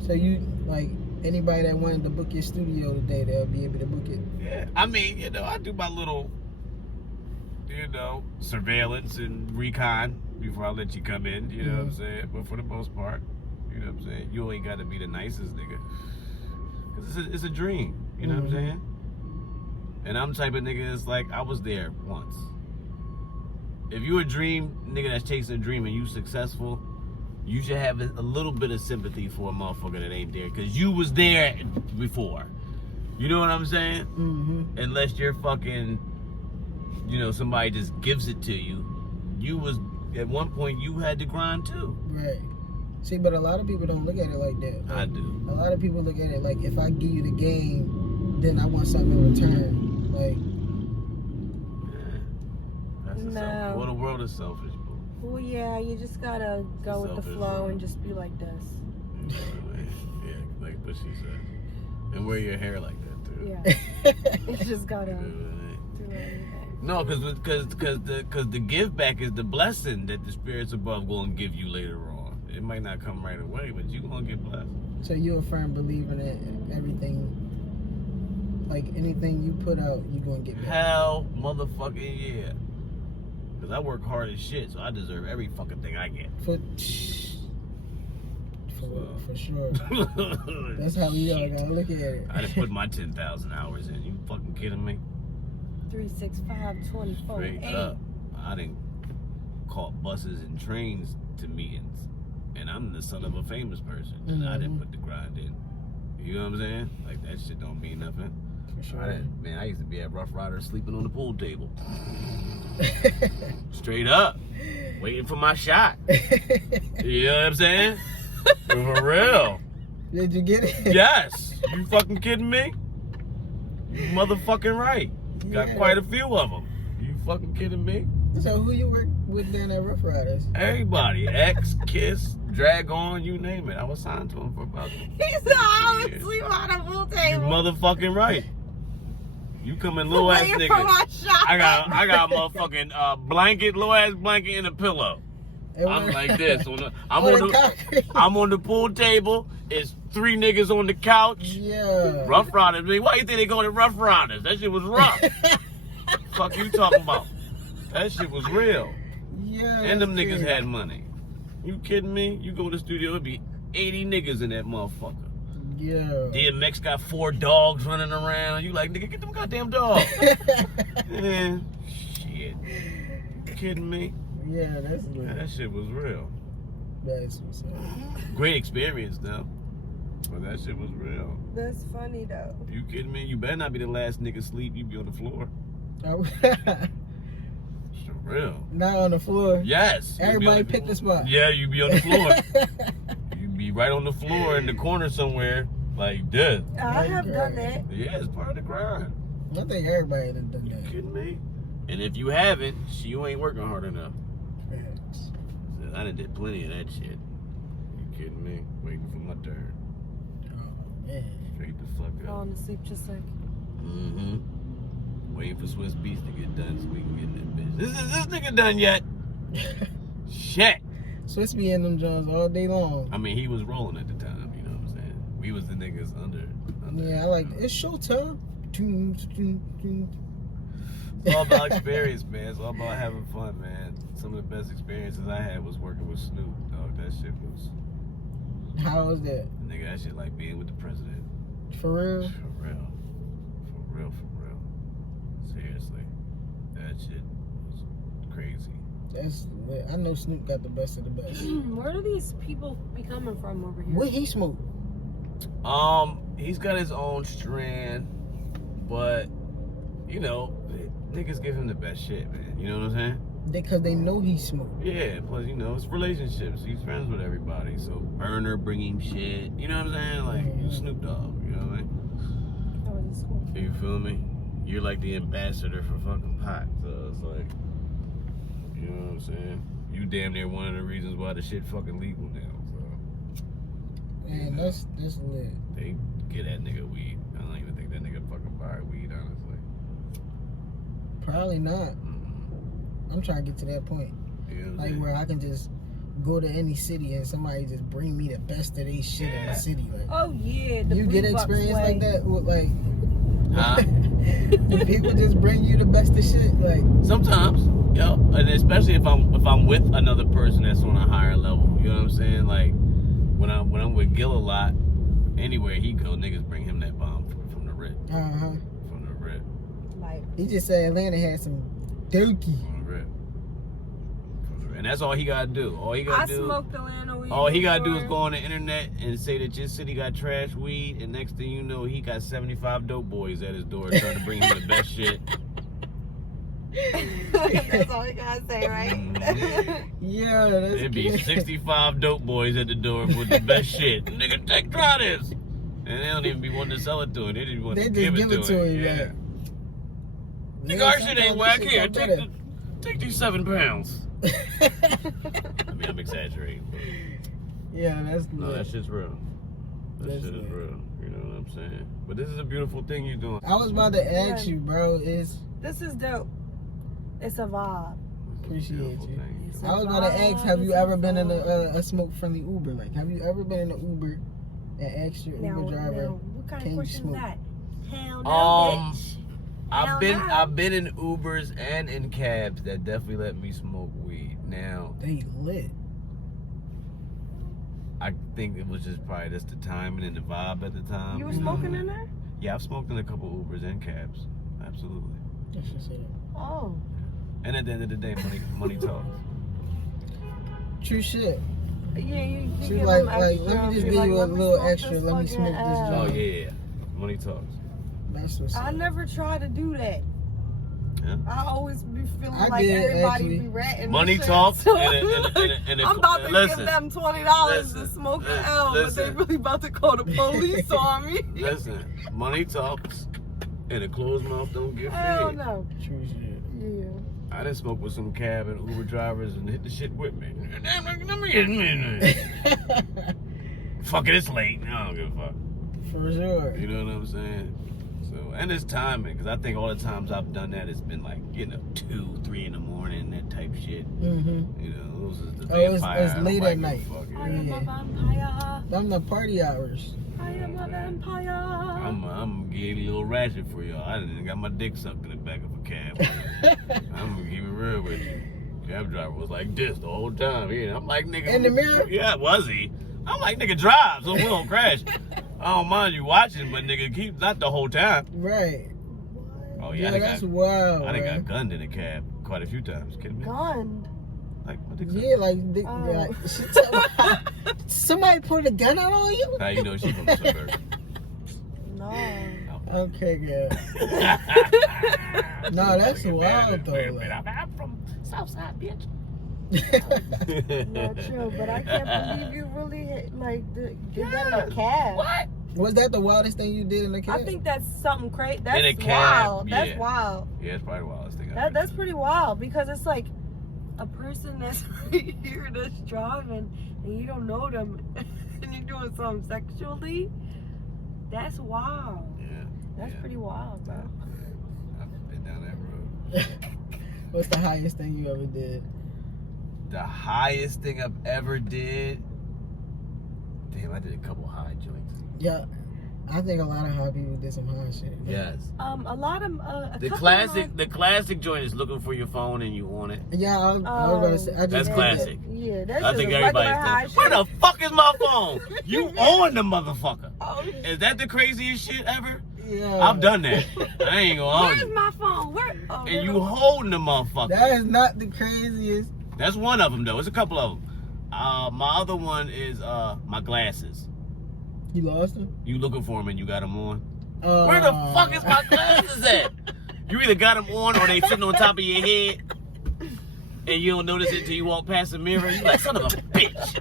So you like anybody that wanted to book your studio today, they'll be able to book it. Yeah, I mean, you know, I do my little, you know, surveillance and recon before I let you come in. You know what I'm saying? But for the most part, you know what I'm saying? You ain't got to be the nicest nigga, cause it's a dream. You know what I'm saying? And I'm the type of nigga that's like, I was there once. If you a dream nigga that's chasing a dream and you successful, you should have a little bit of sympathy for a motherfucker that ain't there, cause you was there before. You know what I'm saying? Mm-hmm. Unless you're fucking, you know, somebody just gives it to you. You was, at one point, you had to grind too. Right. See, but a lot of people don't look at it like that. I do. A lot of people look at it like, if I give you the game, then I want something in return. Like, That's the No. Well, the world is selfish, boo. Well, yeah, you just gotta go with the Selfish, flow man. and just be like this. You know what I mean? Yeah, like what she said. And wear your hair like that too. Yeah, you just gotta You know what I mean? do everything. No, cause the give back is the blessing that the spirits above gonna give you later on. It might not come right away, but you gonna get blessed. so you're a firm believer that everything, like anything you put out, you're gonna get back. Hell, motherfucking yeah. Cause I work hard as shit, so I deserve every fucking thing I get. For sure. That's how we all gotta look at it. I just put my 10,000 hours in. You fucking kidding me? 3, 6, 5, 24, Straight 8. up. I didn't caught buses and trains to meetings, and I'm the son of a famous person, and I didn't put the grind in. You know what I'm saying? Like that shit don't mean nothing. For sure. I used to be at Rough Riders sleeping on the pool table. Straight up. Waiting for my shot. You know what I'm saying? For real. Did you get it? Yes. You fucking kidding me? You motherfucking right. Got Yeah. quite a few of them. You fucking kidding me? So who you work with down at Rough Riders? Everybody. X, Kiss, Drag On, you name it. I was signed to them for about He said I Yeah. would sleep on a pool You table. motherfucking right. You come in little ass Waiting for nigga. my shot. I got a motherfucking blanket, little ass blanket and a pillow. I'm like this. I'm on the pool table. It's 3 niggas on the couch. Yeah. Rough Riders. I mean, why you think they going to Rough Riders? That shit was rough. Fuck you talking about? That shit was real. Yeah. And them that's niggas good. had money. You kidding me? You go to the studio, it'd be 80 niggas in that motherfucker. Yeah. DMX got 4 dogs running around. You like, nigga, get them goddamn dogs. Man, shit. You kidding me? Yeah, that's Man, good. that shit was real. That's what's up. Great experience though. But that shit was real. That's funny though. You kidding me? You better not be the last nigga sleep. You be on the floor. It's for real. Not on the floor. Yes. you be Everybody on the- pick the spot. Yeah, you be on the floor. You be right on the floor in the corner somewhere, like this. I have done that. Yeah, it's part of the grind. I think everybody done done You that. kidding me? And if you haven't, you ain't working hard enough. Facts. I done did plenty of that shit. You kidding me? Waiting for my turn. Oh, man. Straight the fuck up. Falling asleep just like. Mm-hmm. Waiting for Swiss Beats to get done so we can get in that bitch. Is this nigga done yet? Shit. Swiss be in them Jones all day long. I mean, he was rolling at the time, you know what I'm saying? We was the niggas under. Yeah, I like it's showtime. It's all about experience, man. It's all about having fun, man. Some of the best experiences I had was working with Snoop, dog. That shit was. How was that? Nigga, that shit like being with the president. For real? For real. For real, for real. Seriously. That shit was crazy. That's lit. I know Snoop got the best of the best. Where do these people be coming from over here? What he smoke? He's got his own strand, but you know, niggas give him the best shit, man. You know what I'm saying? Because they know he smoke. Yeah, plus, you know, it's relationships. He's friends with everybody. So, Burner bring him shit. You know what I'm saying? Like, you Snoop Dogg. You know what I mean? Oh, it's cool. You feel me? You're like the ambassador for fucking pot. So, it's like, you know what I'm saying? You damn near one of the reasons why the shit fucking legal now. So, Man, that's lit. they get that nigga weed. I don't even think that nigga fucking buy weed, honestly. Probably not. I'm trying to get to that point. You know what I'm Like saying? where I can just go to any city and somebody just bring me the best of their shit in the city. Like, Oh yeah, the you get Blue Bucks experience way. like that with like Huh? do people just bring you the best of shit? Like, Sometimes, yo, and especially if I'm with another person that's on a higher level. You know what I'm saying? Like when I'm with Gil a lot, anywhere he go, niggas bring him that bomb from the rip. From the rip. Like, he just said Atlanta had some dookie. From the rip. And that's all he gotta do. All he gotta I do. smoked Atlanta weed. All he gotta do is before. go on the internet and say that your city got trash weed, and next thing you know, he got 75 dope boys at his door trying to bring him the best shit. That's all you gotta say, right? Yeah, that's There'd be good. 65 dope boys at the door with the best shit. Nigga, try this. And they don't even be wanting to sell it to him. They just want They to just give give it to him. yeah. Yeah. Nigga, Yeah, our shit sometimes ain't whack. shit Here, got better. take these 7 pounds. I mean, I'm exaggerating. But Yeah, that's no, lit. that shit's real. That That's shit is lit. real. You know what I'm saying? But this is a beautiful thing you're doing. I was about to ask you, bro. This is dope. It's a vibe. Appreciate Beautiful you. thing. It's I was about to ask, have you ever been in a smoke-friendly Uber? Like, have you ever been in an Uber and asked your Now, Uber driver, what kind can of you question smoke? is that? Hell no, bitch. I've Hell no. been in Ubers and in cabs that definitely let me smoke weed. Now, They lit. I think it was just probably just the timing and the vibe at the time. You were know what I smoking mean? in there? Yeah, I've smoked in a couple Ubers and cabs. Absolutely. That's just it. Oh. And at the end of the day, money talks. True shit. Yeah, you She's give like, them let extra. me just Be give like, you a let me little smoke extra. this Let me fucking smoke this ass. Oh joint. yeah, money talks. That's what's I up. never try to do that. Yeah. I always be feeling I like did, everybody actually. be ratting. Money and shit. talks. So, and I'm about to listen, give them $20 to listen, smoke an listen, L, but they listen. really about to call the police on me. Listen, money talks, and a closed mouth don't get Hell fed. no. True shit. Yeah. I done smoked with some cab and Uber drivers and hit the shit with me. Damn, let me get a minute. Fuck it, it's late. I don't give a fuck. For sure. You know what I'm saying? So, and it's timing, because I think all the times I've done that, it's been like, 2, 3 in the morning, that type shit. Mm-hmm. You know, those is the Oh, it's vampire. I don't late like at give a night. fuck, I yeah. am a vampire. Them the party hours. I am a vampire. I'm getting a little ratchet for y'all. I done got my dick sucked in the back of a cab. I'm gonna keep it real with you. Cab driver was like this the whole time. Yeah, I'm like, nigga. In the mirror? Yeah, was he? I'm like, nigga, drive so we don't crash. I don't mind you watching, but nigga, keep not the whole time. Right. Oh Yeah, yeah, I that's done wild. got, I done man. got gunned in a cab quite a few times. Kidding me? Gun. Like, what the Yeah, like, Oh. like she tell- somebody put a gun out on you? How you know she from the suburbs? No. Okay, good. No, that's wild though. Wait a like. minute, I'm from Southside, bitch. Not true, but I can't believe you really did that in a cab. What? Was that the wildest thing you did in the cab? I think that's something crazy. That's In a cab, wild. That's yeah. wild. Yeah, it's probably the wildest thing I've ever That's done. pretty wild because it's like a person that's right here that's driving and you don't know them and you're doing something sexually. That's wild. Yeah. That's yeah. pretty wild, bro. I've been down that road. What's the highest thing you ever did? The highest thing I've ever did, Damn, I did a couple high joints. Yeah, I think a lot of high people did some high shit. Yes. A lot of The classic joint is looking for your phone and you on it. Yeah, I was gonna say. I just That's did classic. Yeah, that's I just think a regular high everybody's thinking, where the fuck is my phone? You on the motherfucker. Oh, Is that the craziest shit ever? that. Yeah. I've done that. I ain't gonna hold where's you. my phone? Where? Oh, And you holding the motherfucker. That is not the craziest. That's one of them though. It's a couple of them. My other one is my glasses. You lost him? You looking for them and you got them on. Where the fuck is my glasses at? You either got them on or they sitting on top of your head, and you don't notice it till you walk past the mirror. You like, son of a bitch.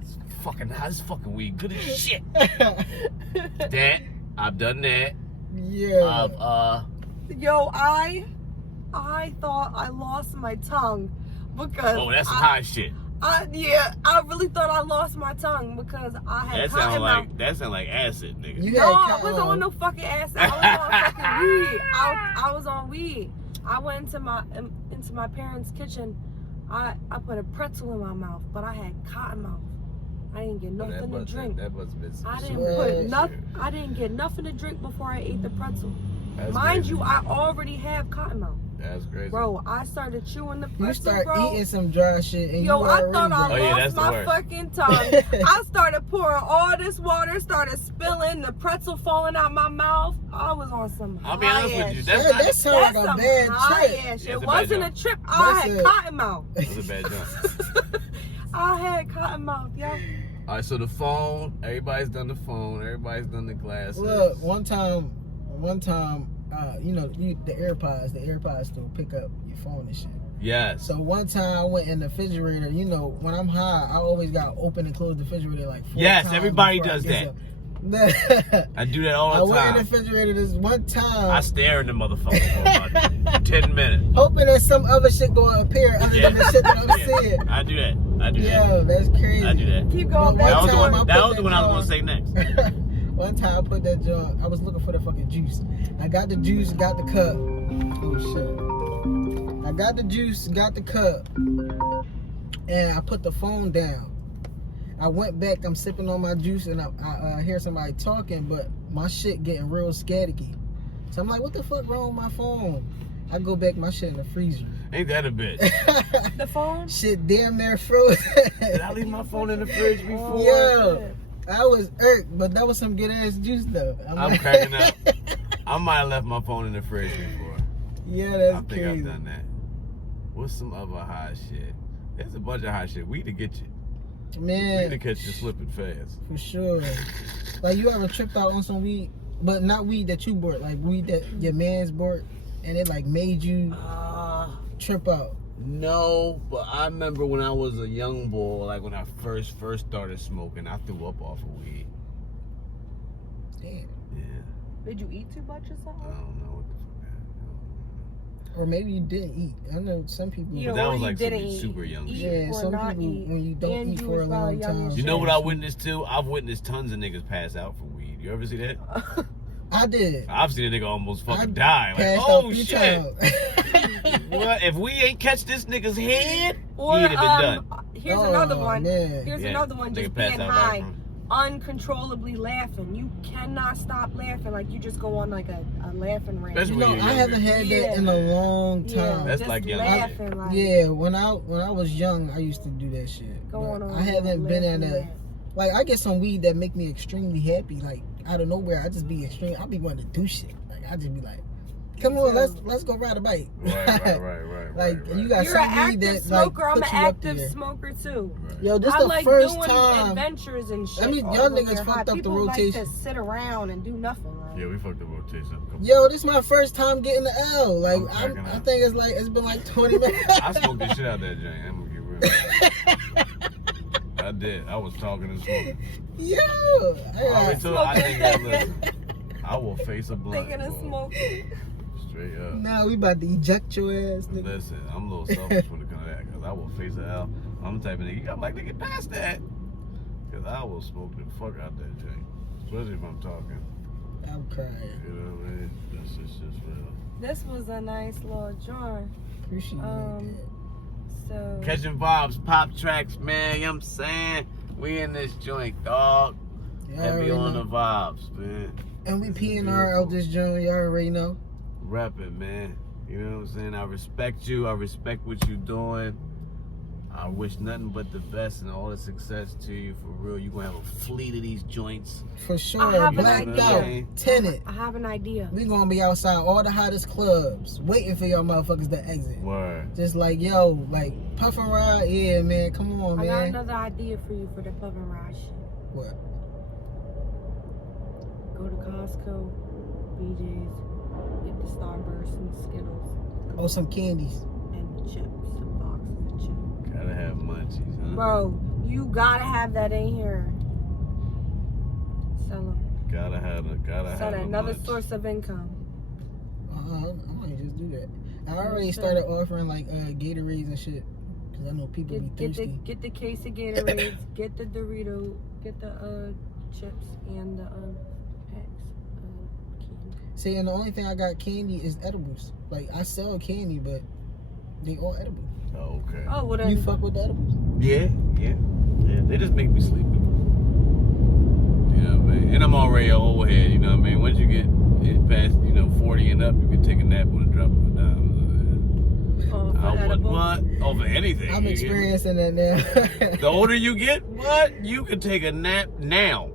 It's fucking hot. This fucking weed good as shit. That I've done that. Yeah. Yo, I thought I lost my tongue because. Oh, that's some high shit. I really thought I lost my tongue because I had That cotton mouth. sound like acid, nigga. You No, had I cotton wasn't on no fucking acid. I was on fucking weed. I was on weed. I went into my parents' kitchen. I put a pretzel in my mouth, but I had cotton mouth. I didn't get nothing to drink. That must have been some I shit. didn't put nothing. I didn't get nothing to drink before I ate the pretzel. Mind crazy. you, I already have cotton mouth. That's crazy. Bro, I started chewing the pretzel, You start bro. eating some dry shit and Yo, you I already thought I dry. Oh, yeah, that's lost the my worst. fucking tongue. I started pouring all this water, started spilling, the pretzel falling out my mouth. I was on some I'll be honest with you. high-ass That's Yeah, that sounds like a some bad high trip. ass shit. That's It a bad wasn't a jump. trip. I That's had it. cotton mouth. That's a bad jump. I had cotton mouth, yo. All right, so the phone. Everybody's done the phone. Everybody's done the glasses. Look, one time, you know, the AirPods still pick up your phone and shit. Yes. So one time I went in the refrigerator. You know, when I'm high, I always got to open and close the refrigerator like 4 Yes, times everybody before I does get that. some. I do that all I the went in time. the refrigerator this one time, I stare in the motherfucker for about 10 minutes. hoping that some other shit gonna appear other Yeah. than the shit that I'm seeing. I do that. Yo, that's crazy. I do that. Keep Well, going back. That was the time I one. put That was that the one I was gonna joint- say next. One time I put that joint, I was looking for the fucking juice. I got the juice, got the cup. Oh shit. I got the juice, got the cup. And I put the phone down. I went back, I'm sipping on my juice and I hear somebody talking, but my shit getting real scatticky. So I'm like, what the fuck wrong with my phone? I go back, my shit in the freezer. Ain't that a bitch? The phone? Shit damn near frozen. Did I leave my phone in the fridge before? Yo, I was irked, but that was some good ass juice though. I'm like- cracking up. I might have left my phone in the fridge before. Yeah, I that's think crazy. I've done that. What's some other high shit? There's a bunch of high shit. We to get you. We Man, to catch you slipping fast. for sure. Like you ever tripped out on some weed, but not weed that you bought, like weed that your man's bought, and it like made you trip out. No, but I remember when I was a young boy, like when I first started smoking, I threw up off of weed. Damn. Yeah, Did you eat too much or I something? don't know what the fuck. Or maybe you didn't eat. I know some people. Yeah, But that or was you like didn't some eat. super young Eat shit. Yeah, or some not people eat. when you don't And eat you for a was long probably young time. as You know shit. what I witnessed too? I've witnessed tons of niggas pass out from weed. You ever see that? I did. I've seen a nigga almost I fucking die. Like, passed out oh a few shit. times. What? If we ain't catch this nigga's head, Or, he'd have been done. Here's Oh, another one. man. Here's Yeah, another one. nigga Just passed being out high, right from- uncontrollably laughing. You cannot stop laughing. Like you just go on like a laughing rant. That's You when know, you're I haven't younger. had that in a long time. That's just like young laughing. Like, Yeah, when I was young, I used to do that shit. Going But on. I haven't been in laughing, a like. I get some weed that make me extremely happy. Like out of nowhere, I just be extreme. I be wanting to do shit. Like I just be like, "Come on, let's go ride a bike." Right. Like right. you got You're an some weed active that smoker. like I'm puts an you up active there. smoker too. Yo, this I the like first doing time. adventures and shit. I mean, all y'all when niggas you're high. fucked up the People rotation. like to sit around and do nothing. Like. Yeah, we fucked the rotation up a couple. Yo, this my first time getting the L. Like I'm cracking I up. think it's been like 20 minutes. I smoked the shit out that joint. I'm gonna get real. I did. I was talking and smoking. Yo, I think that listen. I will face a blunt. Thinking of boy. smoking. Straight up. now we about to eject your ass, nigga. Listen, I'm a little selfish when it comes to that, cause I will face an L. I'm the type of nigga, I'm like, nigga, pass that. Cause I will smoke the fuck out that joint. Especially if I'm talking. I'm crying. You know what I mean? That's just real. This was a nice little joint. Appreciate So Catching vibes, pop tracks, man, you know what I'm saying? We in this joint, dog. Y'all Heavy already on know. the vibes, man. And we This is PNR out this joint. Y'all already know. Reppin', man. You know what I'm saying? I respect you. I respect what you're doing. I wish nothing but the best and all the success to you, for real. You're gonna have a fleet of these joints. For sure. I have an Blacked idea. out. Tenant. I have an idea. We gonna be outside all the hottest clubs, waiting for y'all motherfuckers to exit. Word. Just like, yo, like, puff and ride, yeah, man, come on, I got man. another idea for you for the puff and ride shit. What? Go to Costco, BJ's, get the Starburst and Skittles Oh, some candies. and the chips, some boxes of chips. Gotta have munchies, huh? Bro, you gotta have that in here. Sell them. Gotta have Sell a another munch. source of income. I might just do that. I already started offering, like, Gatorades and shit. Because I know people be thirsty. Get the case of Gatorades, get the Dorito, get the chips and the packs of candy. See, and the only thing I got candy is edibles. Like, I sell candy, but they all edible. Oh, okay. Oh, well then. You fuck with the edibles? Yeah. They just make me sleepy. You know what I mean? And I'm already an old head, you know what I mean? Once you get past, 40 and up, you can take a nap on the drop of a dime. Oh, for edible? What? Over anything. I'm you get me? experiencing that now. The older you get, what? You can take a nap now.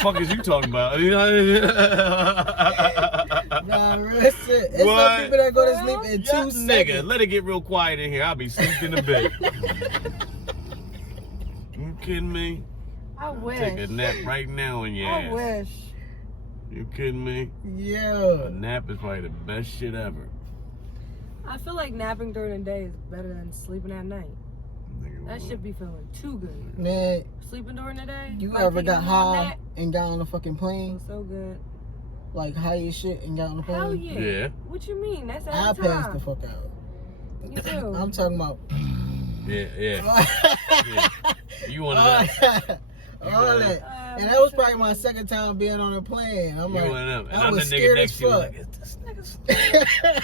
Fuck is you talking about? Nah, real shit. It's What? some people that go to sleep in 2 Nigga, seconds. let it get real quiet in here. I'll be sleeping in the bed. You kidding me? I wish. Take a nap right now in your I ass. wish. You kidding me? A Yeah. nap is probably the best shit ever. I feel like napping during the day is better than sleeping at night. Nigga, That what? should be feeling too good. Man, Sleeping during the day. you like ever taking got a long high nap, and got on the fucking plane? feels so good. Like, high as shit and got on the plane? Hell yeah. Yeah. What you mean? That's I every passed the time. fuck out. Me too. I'm talking about. Yeah. You want to all that. And that was probably my second time being on a plane. I'm You like, went up. And I I'm the was nigga scared next as to you fuck. like, is this nigga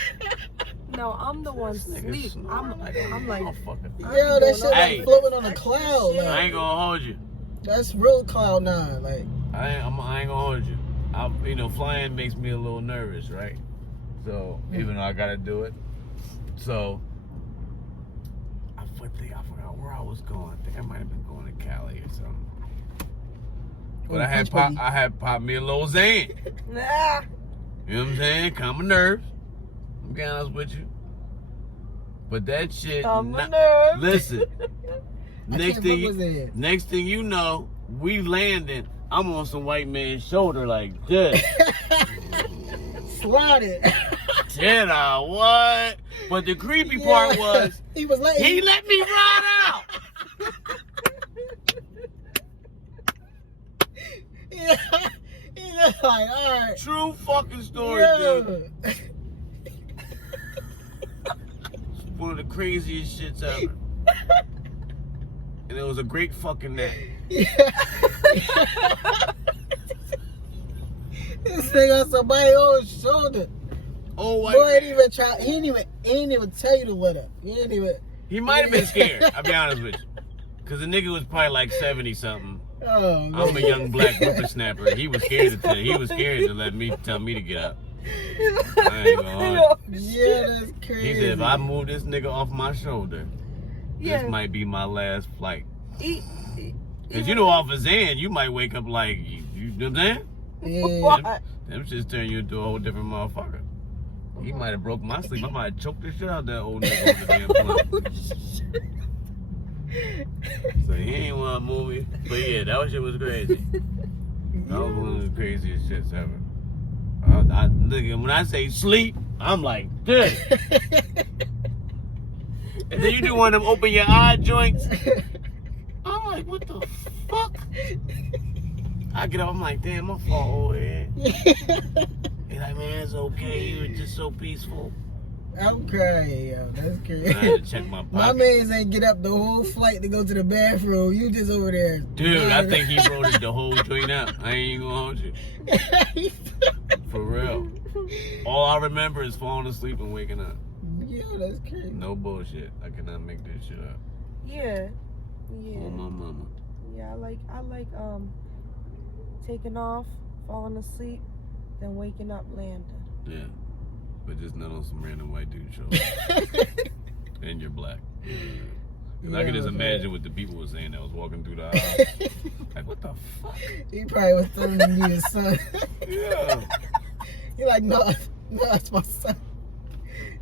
No, I'm the one nigga sleep. I'm like, motherfucker. Yo, that shit Hey. like floating on a cloud. I Like, ain't gonna hold you. that's real cloud nine. Like, I ain't gonna hold you. Flying makes me a little nervous, right? So even though I gotta do it, so I forgot where I was going. I think I might have been going to Cali or something. But I had popped me a little Zan. nah. You know what I'm saying? Calm my nerves. I'm being honest with you. But that shit. Calm my nerves. Listen. I Next can't thing, fuck with it. next thing you know, we landing. I'm on some white man's shoulder like this. slide it. Did I? What? But the creepy part was he was like, he let me ride out. yeah, he just like, all right. True fucking story, Yeah. dude. One of the craziest shits ever. And it was a great fucking nap. This thing on somebody's own shoulder. Oh, white Boy, man. he didn't even tell you to let up. He didn't even. He might have been scared, I'll be honest with you. Because the nigga was probably like 70 something. Oh, man. I'm a young black whippersnapper. He was scared to tell me to get up. I ain't gonna hold you. Yeah, that's crazy. He said, if I move this nigga off my shoulder, Yeah. this might be my last flight. Eat. Because off his end, you might wake up like, you know what I'm saying? Yeah. What? Them shit's turn you into a whole different motherfucker. He might have broke my sleep. I might have choked the shit out that old nigga on the damn plane. So he ain't want to move me. But yeah, that shit was crazy. That was one of the craziest shits ever. Nigga, when I say sleep, I'm like this. And then you do one of them open your eye joints. I'm like, what the fuck? I get up, I'm like, damn, my fault, old head. He's like, man, it's okay. You were just so peaceful. I'm crying, yo. That's I crazy. had to check my pocket. My mans ain't get up the whole flight to go to the bathroom. You just over there. Dude, I think he wrote it the whole joint out. I ain't even gonna hold you. For real. All I remember is falling asleep and waking up. Yo, that's crazy. No bullshit. I cannot make this shit up. Yeah. Yeah. On my mama. Yeah, I like taking off, falling asleep, then waking up landing. Yeah. But just not on some random white dude show. And you're black. Because I can just imagine what the people were saying that was walking through the aisle. Like, what the fuck? He probably was threatening you his son. Yeah. You're like, no, it's my son.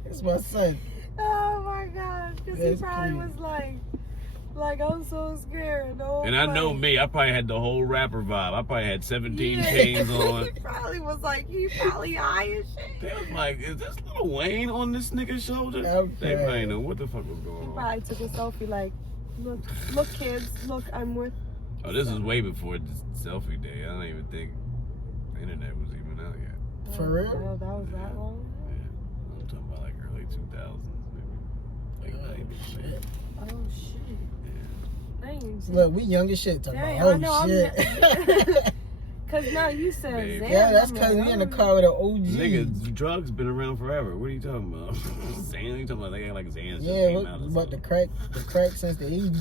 It's my son. Oh my gosh, because he That's probably cute. was like I'm so scared. No, And I know me, I probably had the whole rapper vibe. I probably had 17 chains on. He probably was like, he probably high as shit. They was like, is this Lil Wayne on this nigga's shoulder? Okay. They probably didn't know what the fuck was going He on. probably took a selfie like, look kids, look, I'm with. Oh, this is way before the selfie day. I don't even think the internet was even out yet. For real? Oh, that was that long? Yeah. I'm talking about like early 2000s, maybe. Like 90s. maybe. Oh shit. Thanks. Look, we young as shit talking Dang, about, I know, oh I'm shit. Cause now you said Babe. Xan. Yeah, that's I'm because like, we in the oh. car with an OG. Nigga, drugs been around forever. What are you talking about? Xan? You talking about like Xan just Yeah, came out or but the something. crack since the 80s.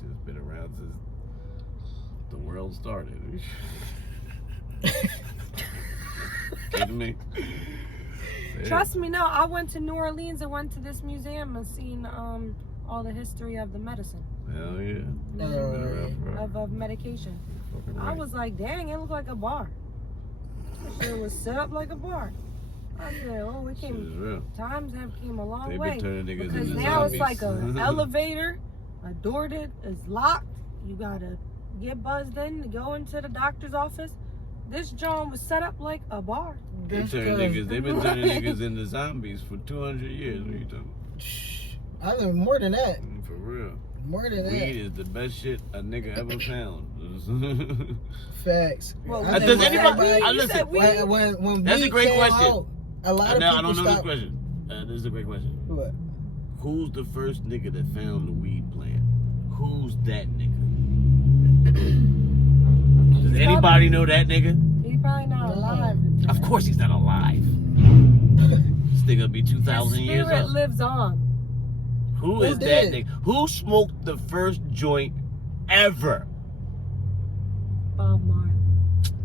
Just been around since the world started. Kidding me? Yeah. Trust me, no. I went to New Orleans and went to this museum and seen all the history of the medicine Hell yeah. Been Oh, around forever. of medication. Fucking I right. was like, dang, it looked like a bar. That shit was set up like a bar. I said, oh, we Shit is came. real. Times have came a long They way. been turning niggas Because into now zombies. it's like an elevator, a door that is locked. You gotta get buzzed in to go into the doctor's office. This joint was set up like a bar. They That's turn 'cause- niggas. They've been turning niggas into zombies for 200 years. What are you talking I think more than that. about? For real. More than that. Weed is the best shit a nigga ever found. Facts. Well, I does think anybody- I You listen, said weed? when That's a weed great came question. out, a lot of Now, I people don't know this stopped. question. This is a great question. What? Who's the first nigga that found the weed plant? Who's that nigga? Does anybody know that nigga? He's probably not No. alive. Of course he's not alive. This nigga be 2,000 His years spirit old. lives on. Who is did? that nigga? Who smoked the first joint ever? Bob Marley.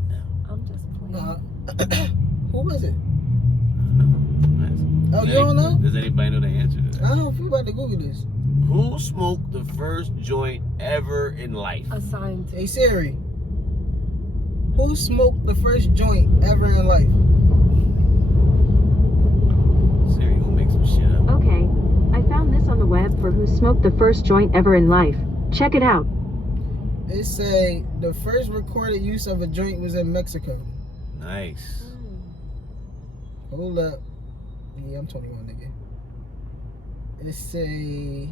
No. I'm just playing. Who was it? Nice. Oh, you don't know? Does anybody know the answer to that? I don't know if you about to Google this. Who smoked the first joint ever in life? A scientist. Hey Siri, who smoked the first joint ever in life? Siri gonna make some shit up. Okay, I found this on the web for who smoked the first joint ever in life. Check it out. It say the first recorded use of a joint was in Mexico. Nice. Hold up. Yeah, I'm 21, nigga. It say.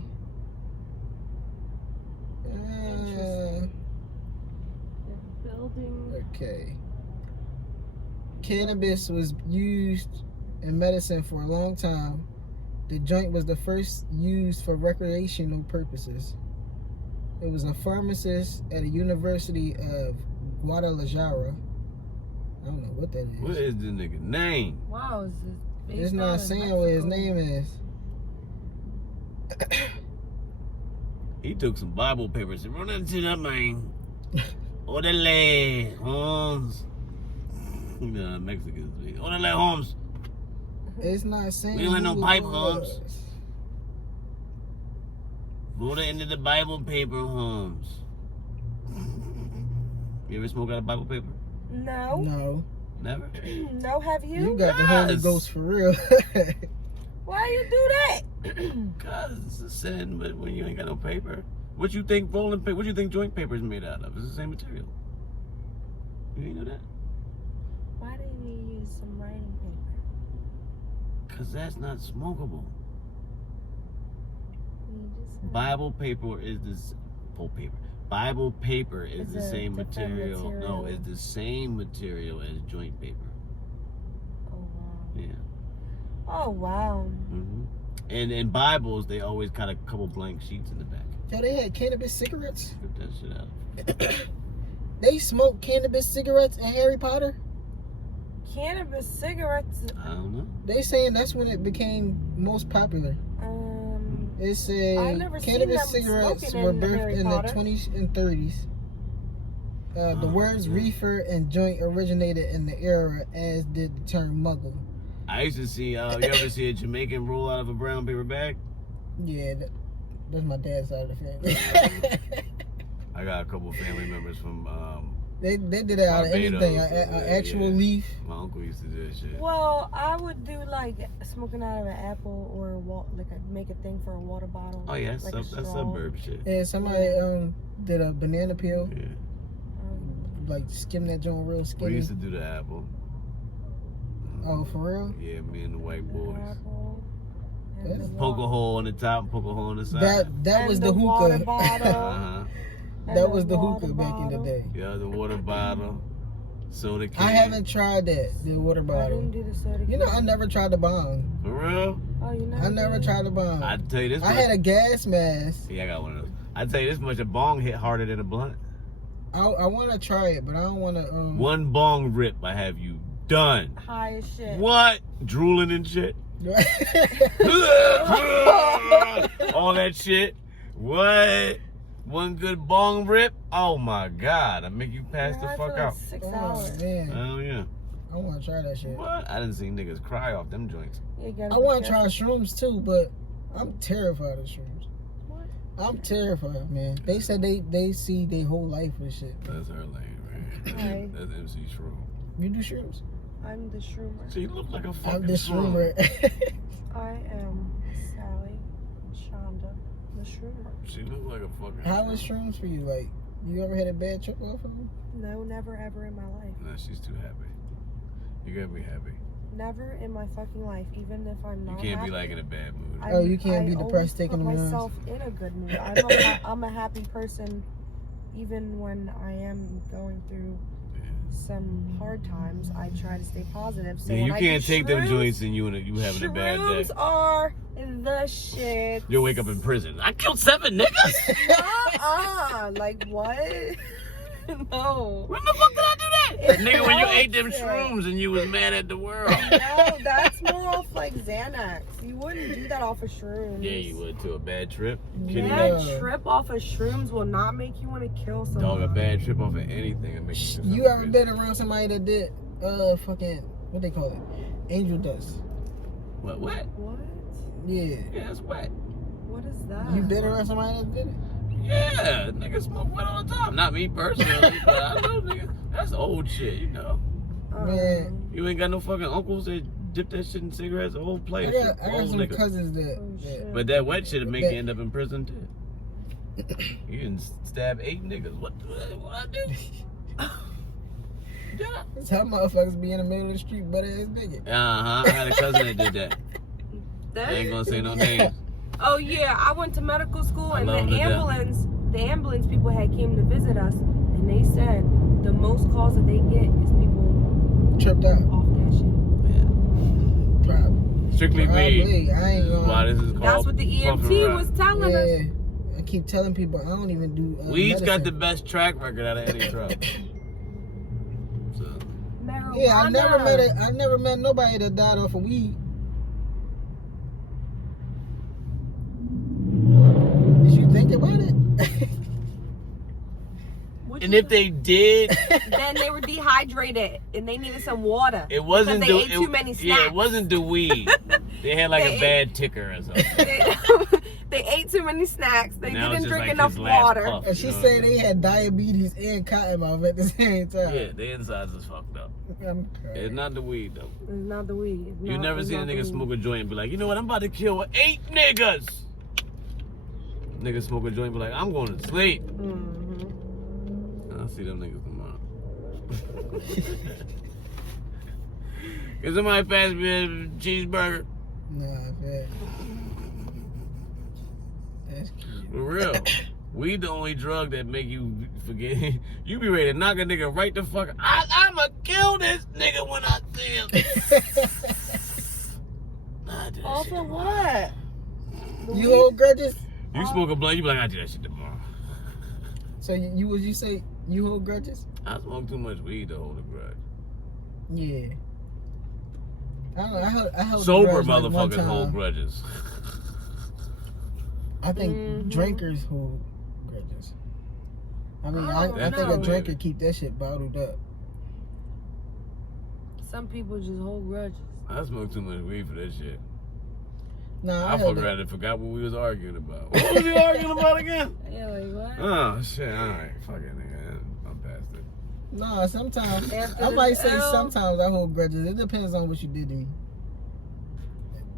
Building. Okay. Cannabis was used in medicine for a long time. The joint was the first used for recreational purposes. It was a pharmacist at a University of Guadalajara. I don't know what that is. What is this nigga name? Wow, is this based It's out not in saying what his Mexico? name is. He took some Bible papers and run into that man. Orale, Holmes. You know, Mexicans. Orale, Holmes. It's not saying. We don't let no who it pipe, was. Holmes. Roll it into the Bible paper, Holmes. You ever smoke out of Bible paper? No. No, Never? No, have you you? got the Holy Yes. Ghost for real. Why you do that? Cause it's a sin, but when you ain't got no paper. What you think rolling paper, what you think joint paper is made out of? It's the same material. You ain't know that? Why didn't you use some writing paper? Cause that's not smokable. You just Bible paper is this full paper. Bible paper is It's the a same different material. No, material. it's the same material as joint paper. Oh wow. Yeah. Oh wow. hmm And in Bibles, they always got a couple blank sheets in the back. Yo, they had cannabis cigarettes. Put that shit out. They smoked cannabis cigarettes in Harry Potter. Cannabis cigarettes. I don't know. They saying that's when it became most popular. It said I never seen cannabis them cigarettes smoking were in birthed Harry in Potter. the 20s and 30s. The words reefer and joint originated in the era, as did the term muggle. I used to see, you ever see a Jamaican roll out of a brown paper bag? Yeah, that's my dad's side of the family. I got a couple family members from they did it out of anything. An actual leaf. My uncle used to do that shit. Well, I would do like smoking out of an apple or make a thing for a water bottle. Oh yeah, like that's straw. suburb shit. And somebody did a banana peel, Yeah. like skim that joint real We skinny. used to do the apple. Oh, for real? Yeah, me and the white boys. Apple, That's- and the Poke a wa- hole on the top, poke a hole on the side. That and was the water hookah. bottle. Uh-huh. and That was the water hookah back in the bottle. day. Yeah, the water bottle, soda can. I haven't tried that, the water I bottle. didn't do the soda. You know, I can. never tried the bong. For real? Oh, you never. I never did? tried the bong. I'd tell you this I much. had a gas mask. Yeah, I got one of those. I'd tell you this much: a bong hit harder than a blunt. I want to try it, but I don't want to. One bong rip, I have you done. High as shit. What? Drooling and shit. All that shit. What? One good bong rip? Oh my god! I make you pass the Yeah, fuck for out. like 6 Oh hours. man, Oh yeah. I want to try that shit. What? I didn't see niggas cry off them joints. You gotta I be want to try careful. shrooms too, but I'm terrified of shrooms. What? I'm terrified, man. They said they see their whole life with shit. That's her lane, man. Right. That's MC Shroom. You do shrooms? I'm the shroomer. She look like a fucking I'm the shroom. shroomer. I am Sally Shonda, the shroomer. She look like a fucking. How was shroom. shrooms for you? Like, you ever had a bad trip off of them? No, never ever in my life. Nah, she's too happy. You gotta be happy. Never in my fucking life, even if I'm You not can't happy. be like in a bad mood. I- Oh, you can't I be depressed always taking put them myself in a good mood. I'm a happy person, even when I am going through some hard times. I try to stay positive. So Yeah, when you I can't do take them shrooms- joints and you having a bad day. Shrooms are the shit. You'll wake up in prison. I killed 7 niggas. Like what? No. When the fuck did I do that? It's Nigga, when you ate them bullshit. shrooms and you was mad at the world. No, that's more off like Xanax. You wouldn't do that off of shrooms. Yeah, you would to a bad trip. You kidding Yeah, me? trip off of shrooms will not make you want to kill someone. Dog, a bad trip off of anything. It makes you do You something ever good. been around somebody that did fucking what they call it? Angel dust. What? What? Yeah. Yeah, it's wet. What is that? You been around somebody that did it? Yeah, niggas smoke wet all the time. Not me personally, but I know niggas. That's old shit, you know. Man. You ain't got no fucking uncles that dip that shit in cigarettes. The whole place. I got Old some niggas. cousins that. Oh, shit. But that wet shit'll make you end up in prison too. You didn't stab 8 niggas. What I do? Yeah. That's how motherfuckers be in the middle of the street, butt ass nigga. I had a cousin that did that. I ain't gonna say no names. Oh yeah, I went to medical school I and love them to death. the ambulance people had came to visit us, and they said the most calls that they get is people Tripped out. off that shit. Probably. Strictly weed. Probably. I ain't This is why gonna. this is called. That's what the puff and EMT rock. was telling us. Yeah. I keep telling people I don't even do. Weed's got the medicine. best track record out of any drug. So, Marijuana. Yeah, I never met nobody that died off of weed. Did you think about it? What and you if they did, then they were dehydrated and they needed some water. it wasn't because they the ate too many snacks. Yeah, it wasn't the weed. They had like They a ate- bad ticker or something. They ate too many snacks. They Now it's didn't just drink like enough his last water. puff, And she you know said what I they had diabetes and cottonmouth at the same time. Yeah, the insides is fucked up. I'm crying. It's not the weed though. It's not the weed. It's You not- never it's seen a not the nigga weed. smoke a joint and be like, you know what, I'm about to kill 8 niggas. Nigga smoke a joint and be like, I'm going to sleep. Mhm. I see them niggas come on. Can somebody pass me a cheeseburger? Nah, man. That's cute. For real. Weed the only drug that make you forget. You be ready to knock a nigga right the fuck. I'ma kill this nigga when I see him. Nah, I do that All shit for tomorrow. what? You hold grudges? You smoke a blunt, you be like, I do that shit tomorrow. So you say you hold grudges? I smoke too much weed to hold a grudge. Yeah. I don't know. I held a Sober grudge, like, one motherfuckers time. hold grudges. I think Mhm. drinkers hold grudges. I mean, I don't think a know. drinker keep that shit bottled up. Some people just hold grudges. I smoke too much weed for that shit. Nah, I I fucking heard around and forgot what we was arguing about. What was we arguing about again? Yeah, like what? Oh shit! All right, fuck it, nigga. I'm past it. Nah, sometimes After I the might say L. sometimes I hold grudges. It depends on what you did to me.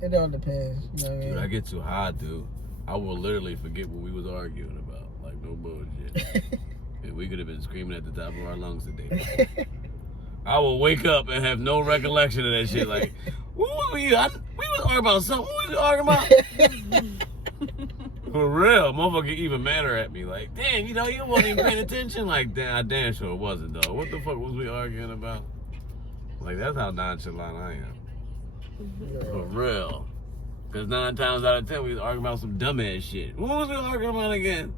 It all depends. You know what I Dude, mean? I get too high, dude. I will literally forget what we was arguing about. Like no bullshit. And we could have been screaming at the top of our lungs today. I will wake up and have no recollection of that shit. Like, what were we? We was arguing about something. What was we arguing about? For real, motherfucker even madder at me. Like, damn, you know, you wasn't even paying attention. Like, damn, I damn sure wasn't though. What the fuck was we arguing about? Like, that's how nonchalant I am. For real. Because 9 times out of 10, we was arguing about some dumbass shit. What was we arguing about again?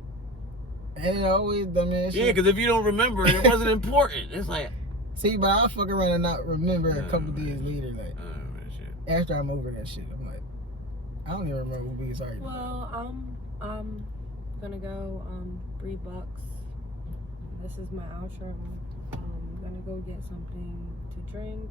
Ain't always dumbass Yeah, shit. because if you don't remember, it wasn't important. It's like, See, but I fuck around and not remember a Nah, couple man. days later. Like I don't remember that shit. after I'm over that shit, I'm like, I don't even remember what we was arguing about. Well, I'm gonna go $3. This is my outro. I'm gonna go get something to drink.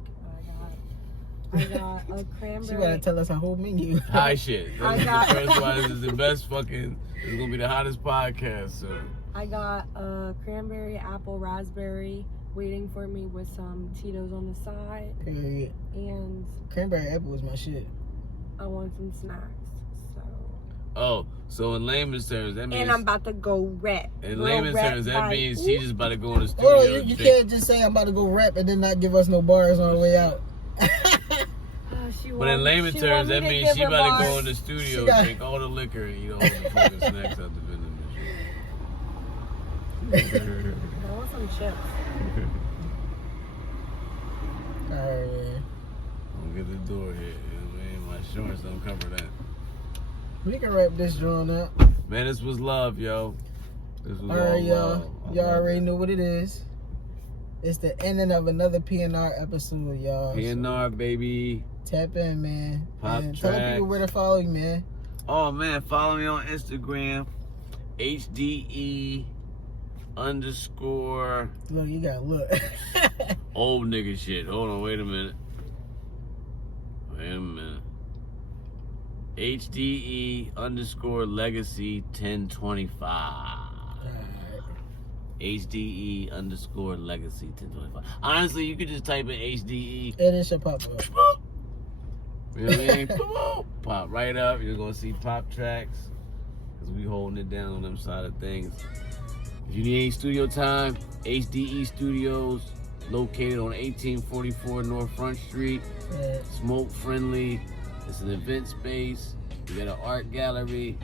I got a She cranberry. gotta tell us her whole menu. High shit. I This is got- the first one. This is the best fucking. This is gonna be the hottest podcast. So I got a cranberry, apple, raspberry waiting for me with some Tito's on the side, Period. and Cranberry apple was my shit. I want some snacks. so in layman's terms, that means. And I'm about to go rap. in Real layman's rap terms, that bite. means she just about to go in the studio. Oh, you and drink. can't just say I'm about to go rap and then not give us no bars on the way out. But in layman's terms, that means she about to go in the She studio, got- drink all the liquor, and eat all the fucking snacks out the vending machine. I want some chips. Alright, man. Don't get the door hit. You know what I mean? My shorts don't cover that. We can wrap this joint up. Man, this was love, yo. This was all Alright, y'all. love. I Y'all love already it. know what it is. It's the ending of another PNR episode, y'all. PNR, baby. Tap in, man. Pop And tell Traxx. people where to follow you, man. Oh man, follow me on Instagram, HDE _ Look, you gotta look. old nigga shit. Hold on, wait a minute. HDE _ legacy 1025. HDE _ legacy 1025. Honestly, you could just type in HDE. And it should pop up. You know what I mean? Pop right up. You're gonna see Pop Traxx, cause we holding it down on them side of things. If you need any studio time, HDE Studios, located on 1844 North Front Street. Yeah. Smoke friendly. It's an event space. We got an art gallery.